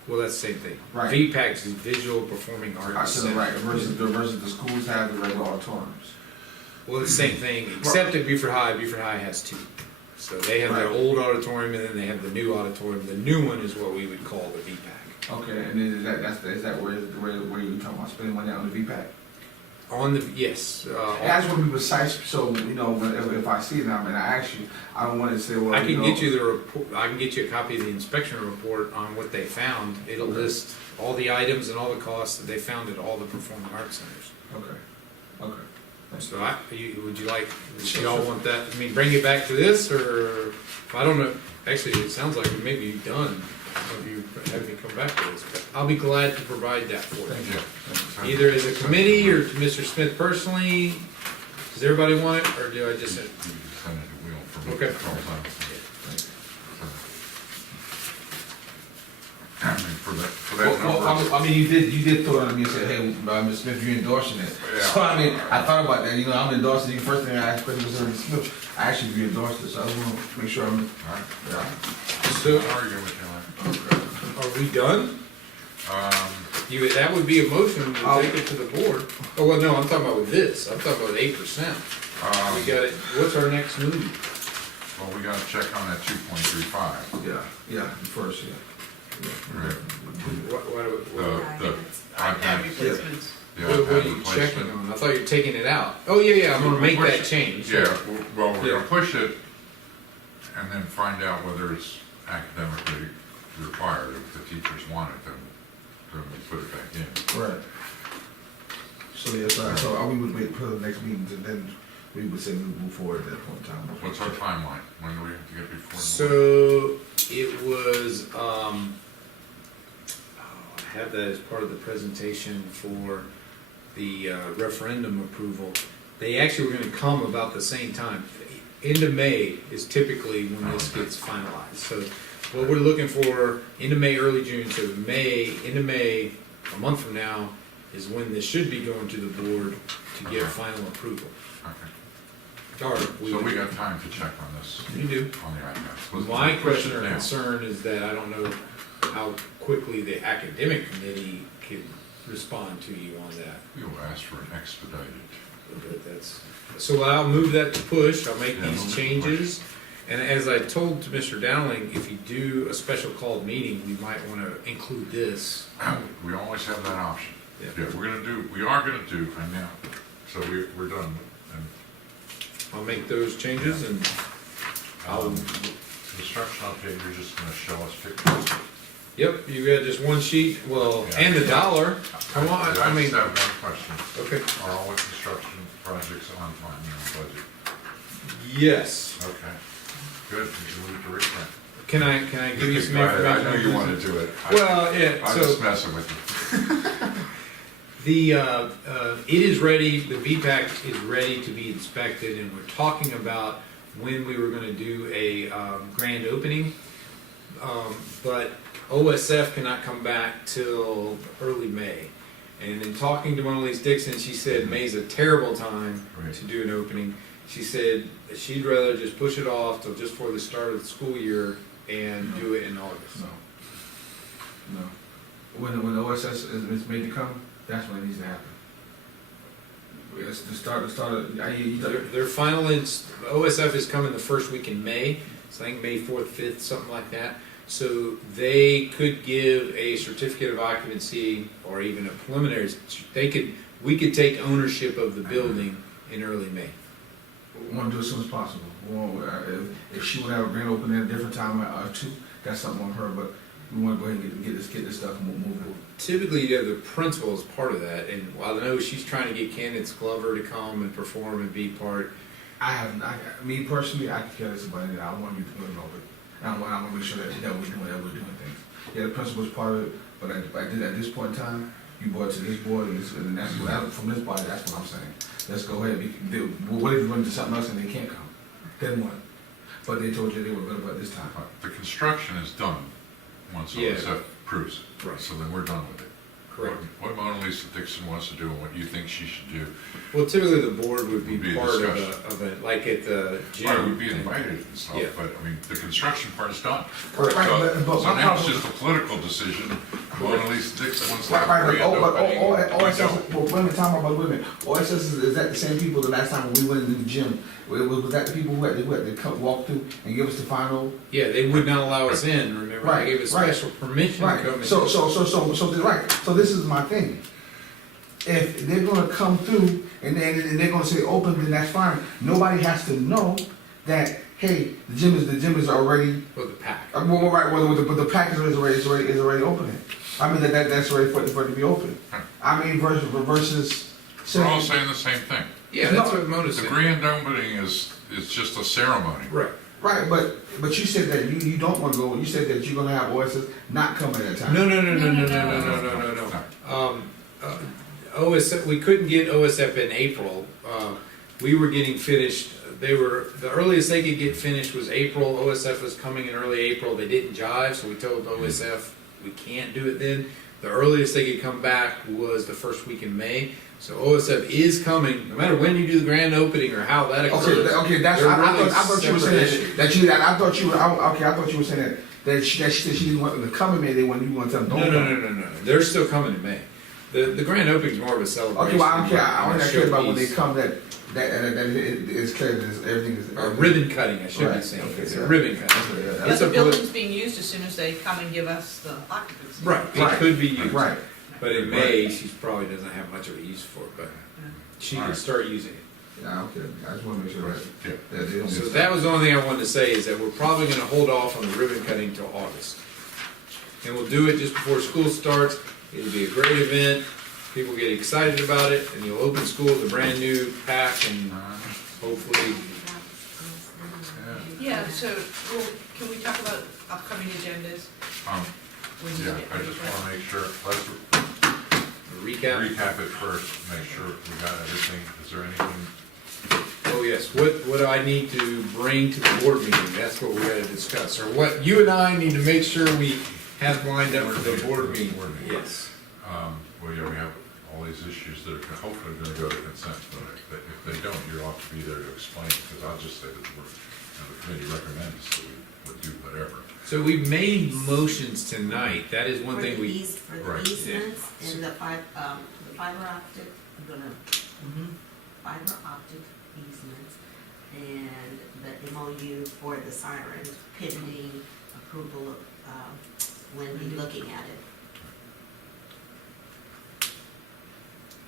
Well, that's the same thing. Right. VPAC is Visual Performing I Arts said Center. right versus the schools have the regular auditoriums. Well, it's the same thing, except at Beaufort High has two. So they have their Right. old auditorium and then they have the new auditorium. The new one is what we would call the VPAC. Okay, and then is that where you talking about spending money on the VPAC? On the, yes. I just want to be precise, so if I see it, I ask you, I don't want to say, well, I can get you the report, I can get you a copy of the inspection report on what they found. It'll list all the items and all the costs that they found at all the performing arts centers. Okay. So would you like, would y'all want that, I mean, bring it back to this, or, I don't know, actually, it sounds like it may be done, if you have me come back to this, but I'll be glad to provide that for you. Yeah. Either as a committee or to Mr. Smith personally, does everybody want it, or do I just? You can send it to Will for me. Okay. All the time. I mean, for that number. I mean, you did throw it on me and say, hey, Mr. Smith, you're endorsing it. Yeah. So, I mean, I thought about that, I'm endorsing it. First thing I asked Mr. Smith, I actually re-endorsed it, so I just want to make sure I'm, All right. yeah. So, I'm arguing with you on are we done? that. That would be a motion to I'll- take it to the board. Oh, well, no, I'm talking about with this, I'm talking about 8%. We got it, what's our next move? Well, we gotta check on that 2.35. Yeah, first, yeah. Right. The iPad iPad, replacements. the What are iPad you checking replacement. on? I thought you were taking it out. Oh, yeah, I'm gonna make Push that it. change. Yeah, well, we're Yeah. gonna push it and then find out whether it's academically required. If the teachers want it, then we put it back in. Right. So, yeah, so we would wait for the next meeting, and then we would say we would move forward at that point in time. What's our timeline? When do we have to get before? the board? So, it was, I have that as part of the presentation for the referendum approval. They actually were gonna come about the same time. end of May is typically when this gets finalized. So what we're looking for, end of May, early June, so end of May, a month from now, is when this should be going to the board to get final approval. Okay. Or So we got time to check on this, You do. on the iPads. Let's My push question it or down. concern is that I don't know how quickly the academic committee can respond to you on that. You'll ask for an expedited. But that's, so I'll move that to push, I'll make Yeah, these move to changes. And as I told to Mr. Dowling, if you do a special called meeting, we might wanna include this. We always have that option. Yeah. Yeah, we are gonna do, and now, so we're done. And I'll make those changes and I'll, construction update, you're just gonna show us pictures. yep, you got just one sheet, well, Yeah. and the dollar, come on, I I mean, just have one question. okay. Are all the construction projects on time and on budget? Yes, Okay, good, you can move to recap. can I give you some information? I know you wanna do it. Well, yeah, I'm so. just messing with you. It is ready, the VPAC is ready to be inspected, and we're talking about when we were gonna do a, grand opening. But OSF cannot come back till early May. And in talking to Annalise Dixon, she said May's a terrible time Right. to do an opening. She said she'd rather just push it off till just before the start of the school year and do it in August. No. No. When the OSS is made to come, that's when it needs to happen. It's the start, Their final, OSF is coming the first week in May, so I think May 4th, 5th, something like that. So they could give a certificate of occupancy or even a preliminary, we could take ownership of the building in early May. we want to do it as soon as possible. If she would have a grand opening at a different time or two, that's something on her, but we want to go ahead and get this stuff moving. Typically, you have the principal as part of that, and while I know she's trying to get Candace Glover to come and perform and be part, Me personally, I could care less about it. I want you to put it over. I want to make sure that we're doing things. Yeah, the principal's part of it, but I did at this point in time, you brought it to this board, and that's from this body, that's what I'm saying. Let's go ahead. What if you run into something else and they can't come? Then what? But they told you they were good about this time. The construction is done once Yeah. OSF approves it. Right. So then we're done with it. correct? What Mona Lisa Dixon wants to do and what you think she should do. Well, typically the board would be Would be a part of discussion. of it, like at the gym. Well, we'd be invited and stuff, Yeah. but I mean, the construction part is done. Correct. Right, but So my now it's problem- just a political decision. Mona Lisa Dixon wants to Right, have right, a right. grand opening. We OSS, don't. well, women, time about women. OSS is that the same people the last time we went into the gym? Was that the people who had to come walk through and give us the final? Yeah, they would not allow us in, remember, Right, they gave us right. special permission to Right, come in. right, so this is my thing. If they're gonna come through and they're gonna say open, then that's fine. Nobody has to know that, hey, the gym is already, With the pack. but the package is already opening. I mean, that's ready for it to be open. I mean, versus. We're all saying the same thing. Yeah, that's No, what Mona The said. grand opening is just a ceremony. Right. Right, but you said that you don't wanna go, you said that you're gonna have OSS not come at that time. No. OSF, we couldn't get OSF in April. We were getting finished, the earliest they could get finished was April. OSF was coming in early April. They didn't jive, so we told OSF we can't do it then. The earliest they could come back was the first week in May. So OSF is coming, no matter when you do the grand opening or how that occurs. Okay, that's, they're I really thought you were separate saying issues. I thought you were saying that she said she didn't want them to come in May, they want you want to tell them don't come. No. They're still coming in May. The grand opening is more of a celebration. Okay, well, I don't care, I and only a care about when they showpiece. come, that it's clear that everything is. Or ribbon cutting, I should be Right, saying. okay, It's a yeah. ribbon cutting. But It's the a building's being used as soon as they come and give us the occupancy. Right, it Right. could be used. Right, But in May, she probably doesn't have much of a use for it, but she can Alright. start using it. yeah, okay, I just wanna make sure Yeah. that they don't. So that was the only thing I wanted to say, is that we're probably gonna hold off on the ribbon cutting till August. And we'll do it just before school starts. It'll be a great event. People get excited about it, and you'll open school with a brand new pack, and hopefully, Yeah, so, well, can we talk about upcoming agendas? When you Yeah, get I ready just for it? wanna make sure, let's recap. recap it first, make sure we got everything. Is there anything? Oh, yes, what do I need to bring to the board meeting? That's what we're gonna discuss, or what you and I need to make sure we have lined up for the board meeting. Yes. Well, yeah, we have all these issues that are hopefully gonna go to consent, but if they don't, you'll have to be there to explain, because I'll just say that the committee recommends that we would do whatever. So we've made motions tonight, that is one For thing the we, eas- For the Right. easements and the fiber optic, I'm gonna, fiber optic easements and the MOU for the sirens pending approval of, Wendy looking at it.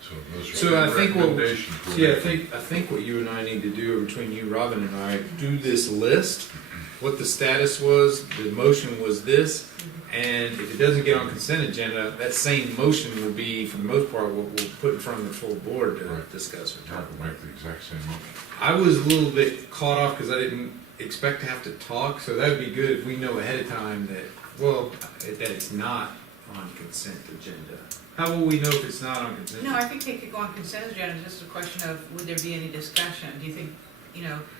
So those are So I think we'll- recommendations. we'll see, I make. think what you and I need to do, between you, Robin, and I, do this list, what the status was, the motion was this, and if it doesn't get on consent agenda, that same motion will be, for the most part, what we'll put in front of the full board to Right. discuss or Mark talk will about. make the exact same motion. I was a little bit caught off because I didn't expect to have to talk, so that would be good if we know ahead of time that, well, that it's not on consent agenda. How will we know if it's not on consent? No, I think they could go on consent agenda, it's just a question of, would there be any discussion? Do you think,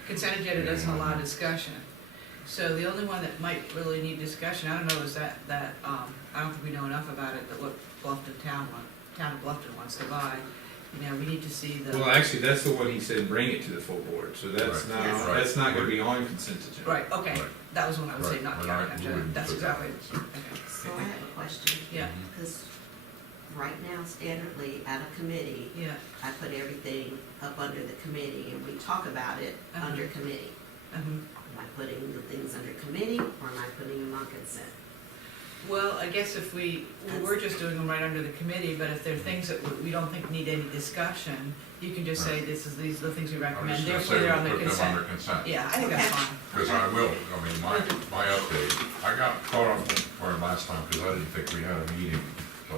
consent agenda doesn't allow discussion? So the only one that might really need discussion, I don't know, is that, I don't think we know enough about it, that what town of Bluffton wants to buy. We need to see the. Well, actually, that's the one he said, bring it to the full board, so that's Right. not, Yes. that's not gonna be on consent agenda. Right, okay, Right. that was one I would say, Right. not We're counting not- we after, wouldn't that's put that exactly, on, so. okay. So I have a question, Yeah, because right now, standardly, at a committee, yeah, I put everything up under the committee, and we talk about it Uh-huh. under committee. mhm. Am I putting the things under committee, or am I putting them on consent? Well, I guess if we're just doing them right under the committee, but if there are things that we don't think need any discussion, you can just say, these are the things we I'm recommend, just gonna therefore say they're we'll on the put them consent. under consent. Yeah, I think that's Okay. fine. Because I will, my update, I got caught off guard last time because I didn't think we had a meeting, so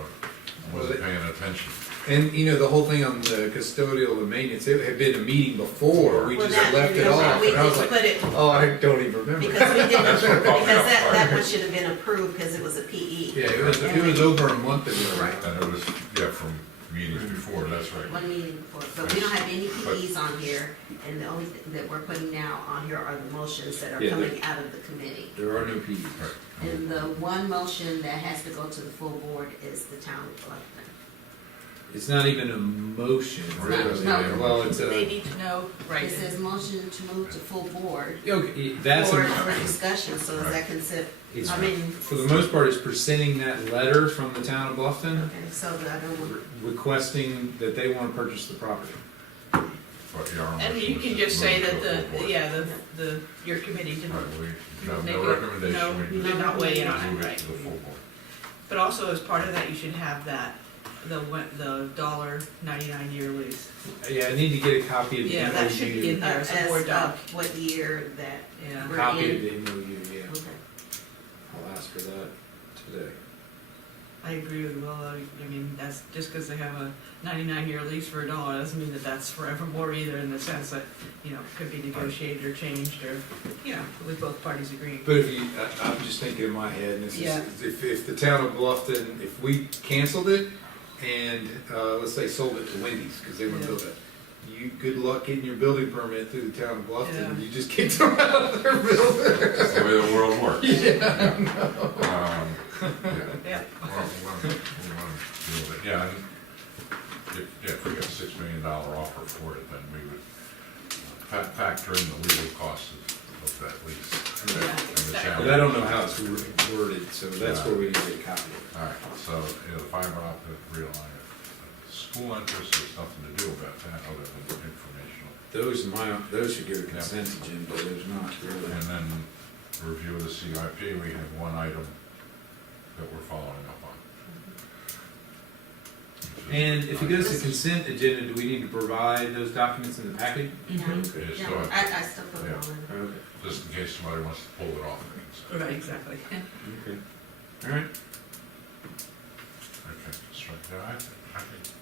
I wasn't paying attention. And, the whole thing on the custodial and maintenance, it had been a meeting before, we Well, just that- left it okay, off, we and I was just like, put it, oh, I don't even remember. because we didn't, That's what because caught me off that guard. one should have been approved, because it was a PE. Yeah, it was over a month ago. Right. And it was, from meetings before, that's right. One meeting before, but we don't have any PEs on here, and the only thing that we're putting now on here are the motions that are Yeah, coming out of the committee. There are no Ps. Right. And the one motion that has to go to the full board is the town of Bluffton. It's not even a motion, really. No. Well, it's They a, need to know, right, It says motion to move to full board okay, that's for a, discussion, so is that considered, it's, I mean, for the most part, it's presenting that letter from the town of Bluffton, okay, so that I don't want, requesting that they want to purchase the property. But, yeah, our and motion you was can just say move to that full board. your committee didn't. Right, we have Make no it- recommendation. no, we you just did not weigh in on it, move right. to the full board. But also as part of that, you should have that, the $1.99 year lease. Yeah, I need to get a copy of the Yeah, that should be in there as a as board of doc. what year that Yeah. we're Copy of in. the MOU, yeah. Okay. I'll ask for that today. I agree with Will, I mean, that's, just because they have a 99-year lease for $1, doesn't mean that that's forevermore either, in the sense that, it could be negotiated or changed, or, with both parties agreeing. But if you, I'm just thinking in my head, and this Yeah. is, if the town of Bluffton, if we canceled it, and, let's say sold it to Wendy's, because they want to Yeah. build it, you, good luck getting your building permit through the town of Bluffton, Yeah. you just kicked them out of their building. That's the way the world works. Yeah, Yeah. Yeah. Well, we want to deal with it, yeah, and if we got a $6 million offer for it, then we would factor in the legal costs of that lease. Yeah, And the exactly. challenge. But I don't know how it's worded, so that's where we need to get a copy. All right, so, the fiber optic real line, school interest, there's nothing to do about that other than informational. Those should give a consent agenda, there's not really. And then review of the CIP, we have one item that we're following up on. And if it goes to consent agenda, do we need to provide those documents in the packet? Yeah. Okay. It's Yeah, still- I still put it on. Okay. Just in case somebody wants to pull it off. So, Right, exactly. Okay. All right. okay, that's right, yeah, I think,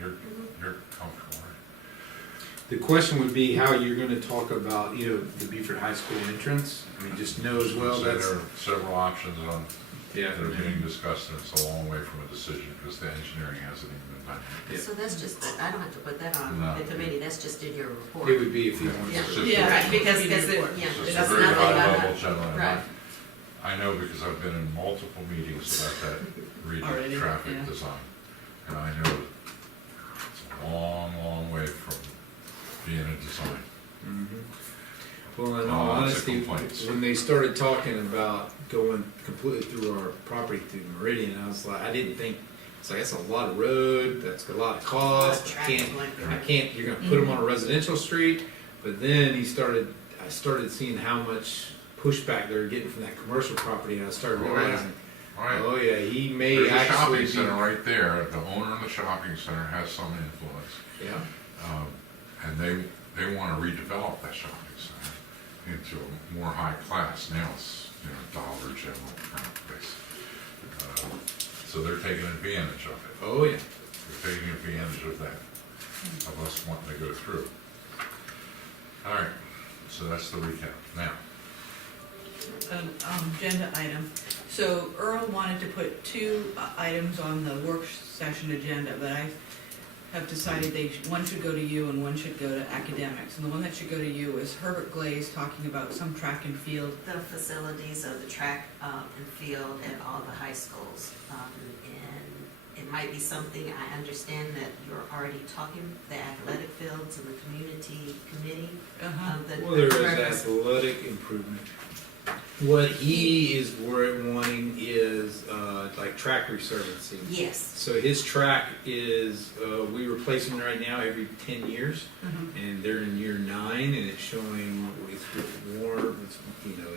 you're comfortable, right? The question would be how you're gonna talk about, the Beaufort High School entrance. I mean, just know as well So that's, there are several options on Yeah. that are being discussed, and it's a long way from a decision, because the engineering hasn't even been done. Yeah. So that's just, I don't have to put that on No. the committee, that's just in your report. It would be if you wanted Yeah, It's to. just Yeah. right, because, Committee it, report. yeah, It's just a that's very nothing high about level, that. gentlemen, and Right. I know because I've been in multiple meetings about that Already, region traffic yeah. design, and I know it's a long, long way from being a design. Mhm. Well, in all Lots of honesty, complaints. when they started talking about going completely through our property through Meridian, I was like, I didn't think, it's like, that's a lot of road, that's a lot of cost, I can't, you're gonna put them on a residential street, but then I started seeing how much pushback they were getting from that commercial property, and I started Oh, yeah. realizing, Right. oh yeah, he may There's a actually shopping be. center right there, the owner of the shopping center has some influence, Yeah, and they wanna redevelop that shopping center into a more high class. Now it's, Dollar General kind of place. So they're taking advantage of it. oh yeah. They're taking advantage of that, of us wanting to go through. All right, so that's the recap. Now, An agenda item. So Earl wanted to put two items on the work session agenda, but I have decided one should go to you and one should go to academics. And the one that should go to you is Herbert Glaze talking about some track and field. The facilities of the track and field at all the high schools. And it might be something, I understand that you're already talking, the athletic fields and the community committee. Well, there is athletic improvement. What he is wanting is, like track resurfacing. Yes. So his track is, we replace them right now every 10 years, and they're in year 9, and it's showing, it's worn,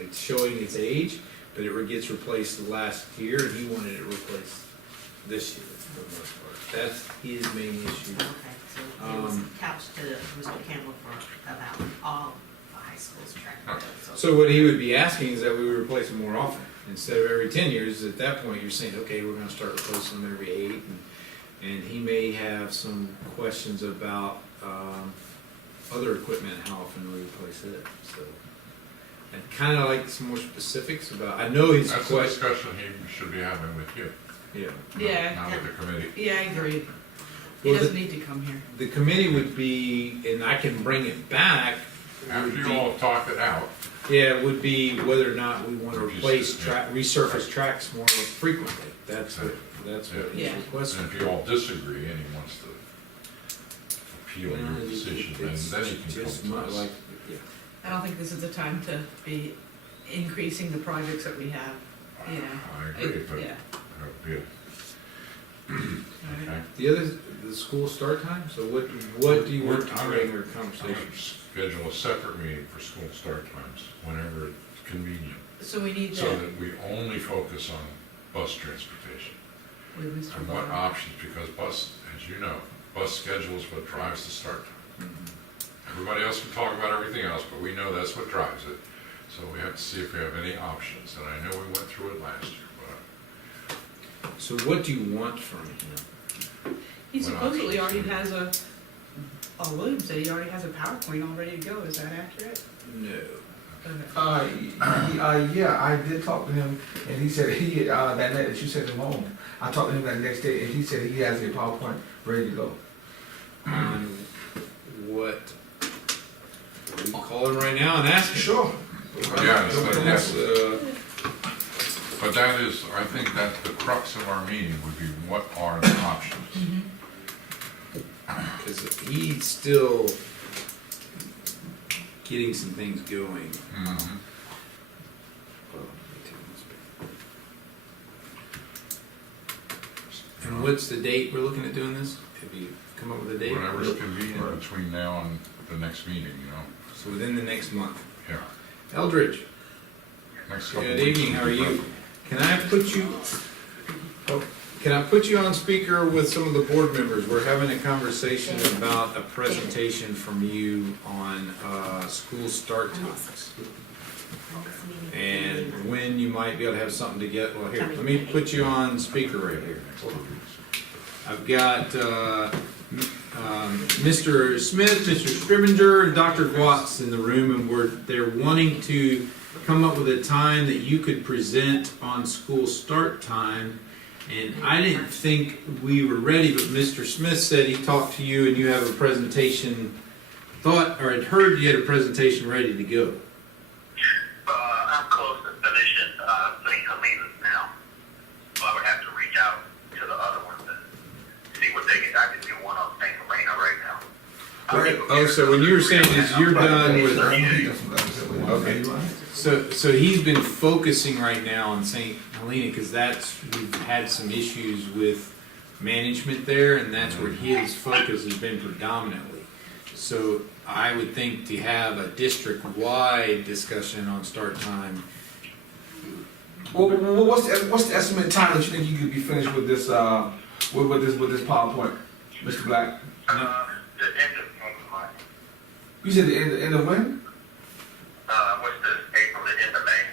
it's showing its age, but it gets replaced last year, and he wanted it replaced this year for the most part. That's his main issue. Okay, so it was couched to Mr. Campbell for about all the high schools track and field. So what he would be asking is that we would replace them more often. Instead of every 10 years, at that point, you're saying, okay, we're gonna start replacing them every 8. And he may have some questions about other equipment, how often we replace it, so. I'd kinda like some more specifics about, I know his that's a discussion he should be having with you, yeah. Yeah. not with the committee. Yeah, I agree. He Well, doesn't need to come here. The committee would be, and I can bring it back. After would you be- all have talked it out, Yeah, it would be whether or not we want to Or just- replace yeah. resurface tracks more frequently. That's what his Yeah. request. and if you all disagree and he wants to appeal your decision, then It's he can just come to not us. like, yeah. I don't think this is the time to be increasing the projects that we have, you know. I agree, but, Yeah. yeah, okay. The school start time, so what do you want to I'm bring gonna- or I'm conversation? gonna schedule a separate meeting for school start times, whenever it's convenient, So we need so that that we only focus on bus transportation. with Mr. And what Barr. options, because bus, as you know, bus schedule is what drives the start time. Mhm. Everybody else can talk about everything else, but we know that's what drives it. So we have to see if we have any options, and I know we went through it last year, but So what do you want from him? He What supposedly options? already has William said he already has a PowerPoint all ready to go, is that accurate? No. Okay. Yeah, I did talk to him, and he said that night that you sent him home, I talked to him that next day, and he said he has a PowerPoint ready to go. On what? We can call him right now and ask him. Sure. Yeah, That's, but that is, I think that the crux of our meeting would be what are the options? because he's still getting some things going. Mhm. And what's the date we're looking at doing this? Have you come up with a date? Whatever's convenient between now and the next meeting, So within the next month. Yeah, Eldridge, next couple good weeks. evening, how are would be you? perfect. Can I put you on speaker with some of the board members? We're having a conversation about a presentation from you on, school start times. And when you might be able to have something to get, well, here, let me put you on speaker right here. I've got, Mr. Smith, Mr. Scrivenger, and Dr. Watts in the room, and they're wanting to come up with a time that you could present on school start time. And I didn't think we were ready, but Mr. Smith said he talked to you and you have a presentation, thought, or had heard you had a presentation ready to go. I'm close to finishing St. Helena's now, so I would have to reach out to the other ones and see what they can. I can do one on St. Helena right now. Right. Oh, so when you were saying is you're done with, Okay. so he's been focusing right now on St. Helena because we've had some issues with management there, and that's where his focus has been predominantly. So I would think to have a district-wide discussion on start time. Well, what's the estimate time that you think you could be finished with this with this PowerPoint, Mr. Black? The end of next month. You said the end of when? What's this? April, the end of May.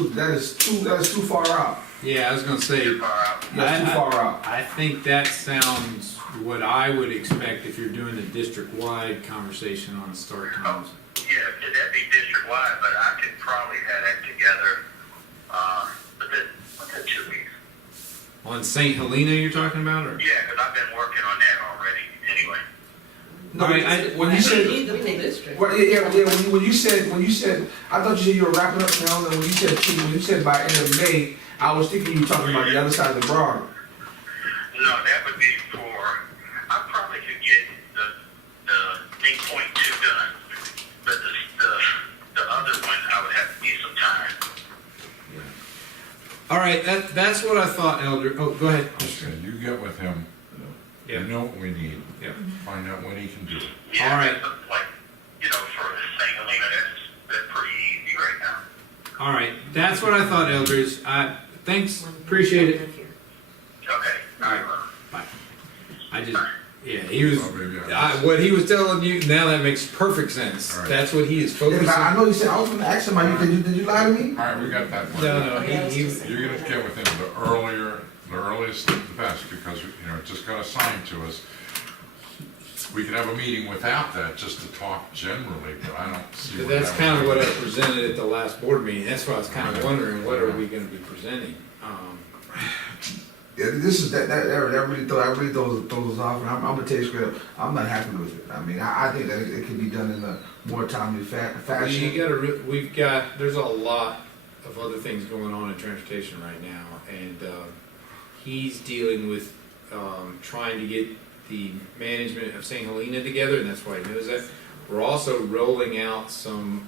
Ooh, that is too far out. Yeah, I was gonna say, Too far out. That's too far out. I think that sounds what I would expect if you're doing a district-wide conversation on start times. Yeah, that'd be district wide, but I could probably have that together within 2 weeks. On St. Helena you're talking about, or? Yeah, because I've been working on that already. Anyway. No, All right, when you said, We need the full district. well, yeah. When you said, I thought you said you were wrapping up now. And when you said by end of May, I was thinking you were talking about the other side of the broad. No, that would be for. I probably could get the 8.2 done, but the other one I would have to need some time. All right, that's what I thought, Elder. Oh, go ahead. Okay, you get with him, Yeah. you know what we need, Yeah. find out when he can do it. Yeah, All right. that's like, for St. Helena, that's pretty easy right now. All right, that's what I thought, Elders. Thanks, appreciate it. Okay. All right. Bye. I just, yeah, he was, Oh, maybe I missed. what he was telling you, now that makes perfect sense. All right. That's what he is focusing Yeah, I on. know you said I was going to ask somebody. Did you lie to me? All right, we got that one. No, he, You're gonna get with him the earliest, the best, because, it just got assigned to us. We could have a meeting without that, just to talk generally, but I don't see what that's that kind of would what I do. presented at the last board meeting. That's why I was kind of wondering, what are we gonna be presenting? Yeah, this is that really throws us off, and I'm gonna tell you straight up, I'm not happy with it. I mean, I think that it can be done in a more timely fashion. There's a lot of other things going on in transportation right now, and he's dealing with trying to get the management of St. Helena together, and that's why he knows that. We're also rolling out some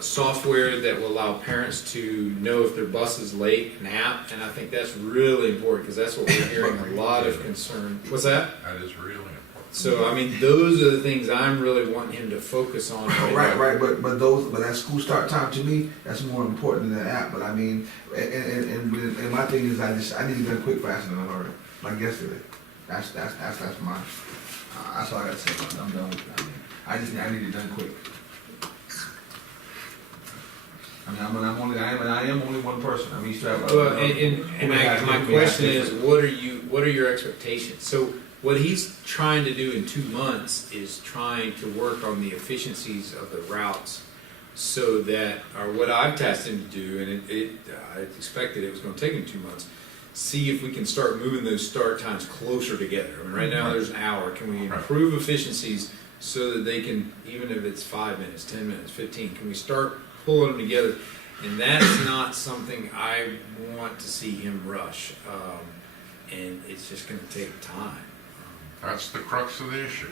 software that will allow parents to know if their bus is late, an app, and I think that's really important, because that's what we're hearing a lot of concern. What's that? That is really important. So, I mean, those are the things I'm really wanting him to focus on right now. Right, but that school start time to me, that's more important than the app. But I mean, and my thing is, I need to done quick, fast, and in a hurry, like yesterday. That's mine. That's all I gotta say about it. I'm done with it. I need it done quick. I mean, I am only one person. I mean, you still have. Well, my question is, what are your expectations? So what he's trying to do in 2 months is trying to work on the efficiencies of the routes, so that, or what I've tasked him to do, and I expected it was going to take him 2 months. See if we can start moving those start times closer together. I mean, right now there's an hour. Can we improve efficiencies so that they can, even if it's 5 minutes, 10 minutes, 15, can we start pulling them together? And that's not something I want to see him rush. And it's just going to take time. That's the crux of the issue.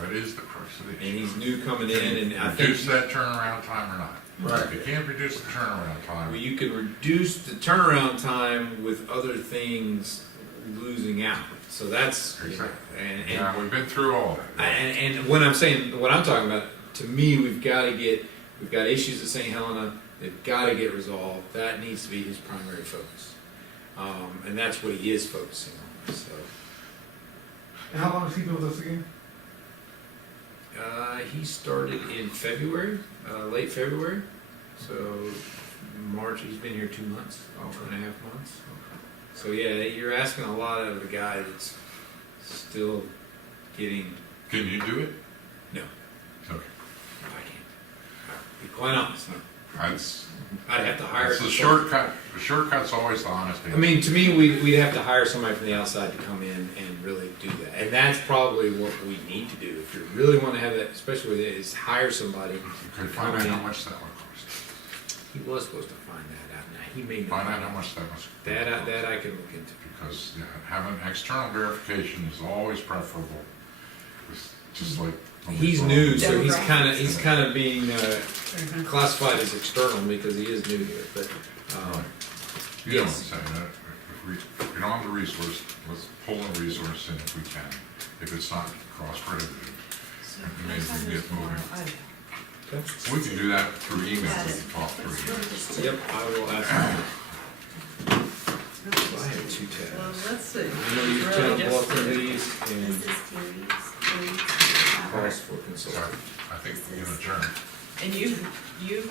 That is the crux of the And issue. he's new coming in, and I think Reduce that turnaround time or not? Right. If you can't reduce the turnaround time, well, you can reduce the turnaround time with other things losing out. So that's, Exactly. and yeah, we've been through all that. And when I'm saying, what I'm talking about, to me, we've got issues at St. Helena, they've got to get resolved. That needs to be his primary focus. And that's what he is focusing on, so. And how long has he been with us again? He started in February, late February, so March, he's been here 2 months, 2.5 months. So yeah, you're asking a lot of a guy that's still getting, Can you do it? no, Okay. I can't. Why not? That's, I'd have to hire. that's a the consultant. shortcut. The shortcut's always the honest answer. I mean, to me, we'd have to hire somebody from the outside to come in and really do that. And that's probably what we need to do. If you really want to have that, especially with it, is hire somebody. You could find out how much that would cost. He was supposed to find that out. Now, he may not. Find out how much that must. That I can look into. Because yeah, having external verification is always preferable. It's just like. He's new, so he's Demographics. kind of being classified as external because he is new here. But You know what I'm yes. saying, if we don't have the resource, let's pull a resource in if we can, if it's not cost prohibitive. Maybe we can get moving. Okay. We can do that through email, we can talk through email. Yep, I will ask him. I have two Well, tabs. let's see. I know you Really town just- Bluffton these and This is Terry's. cost for So consulting. I think we can adjourn. And you've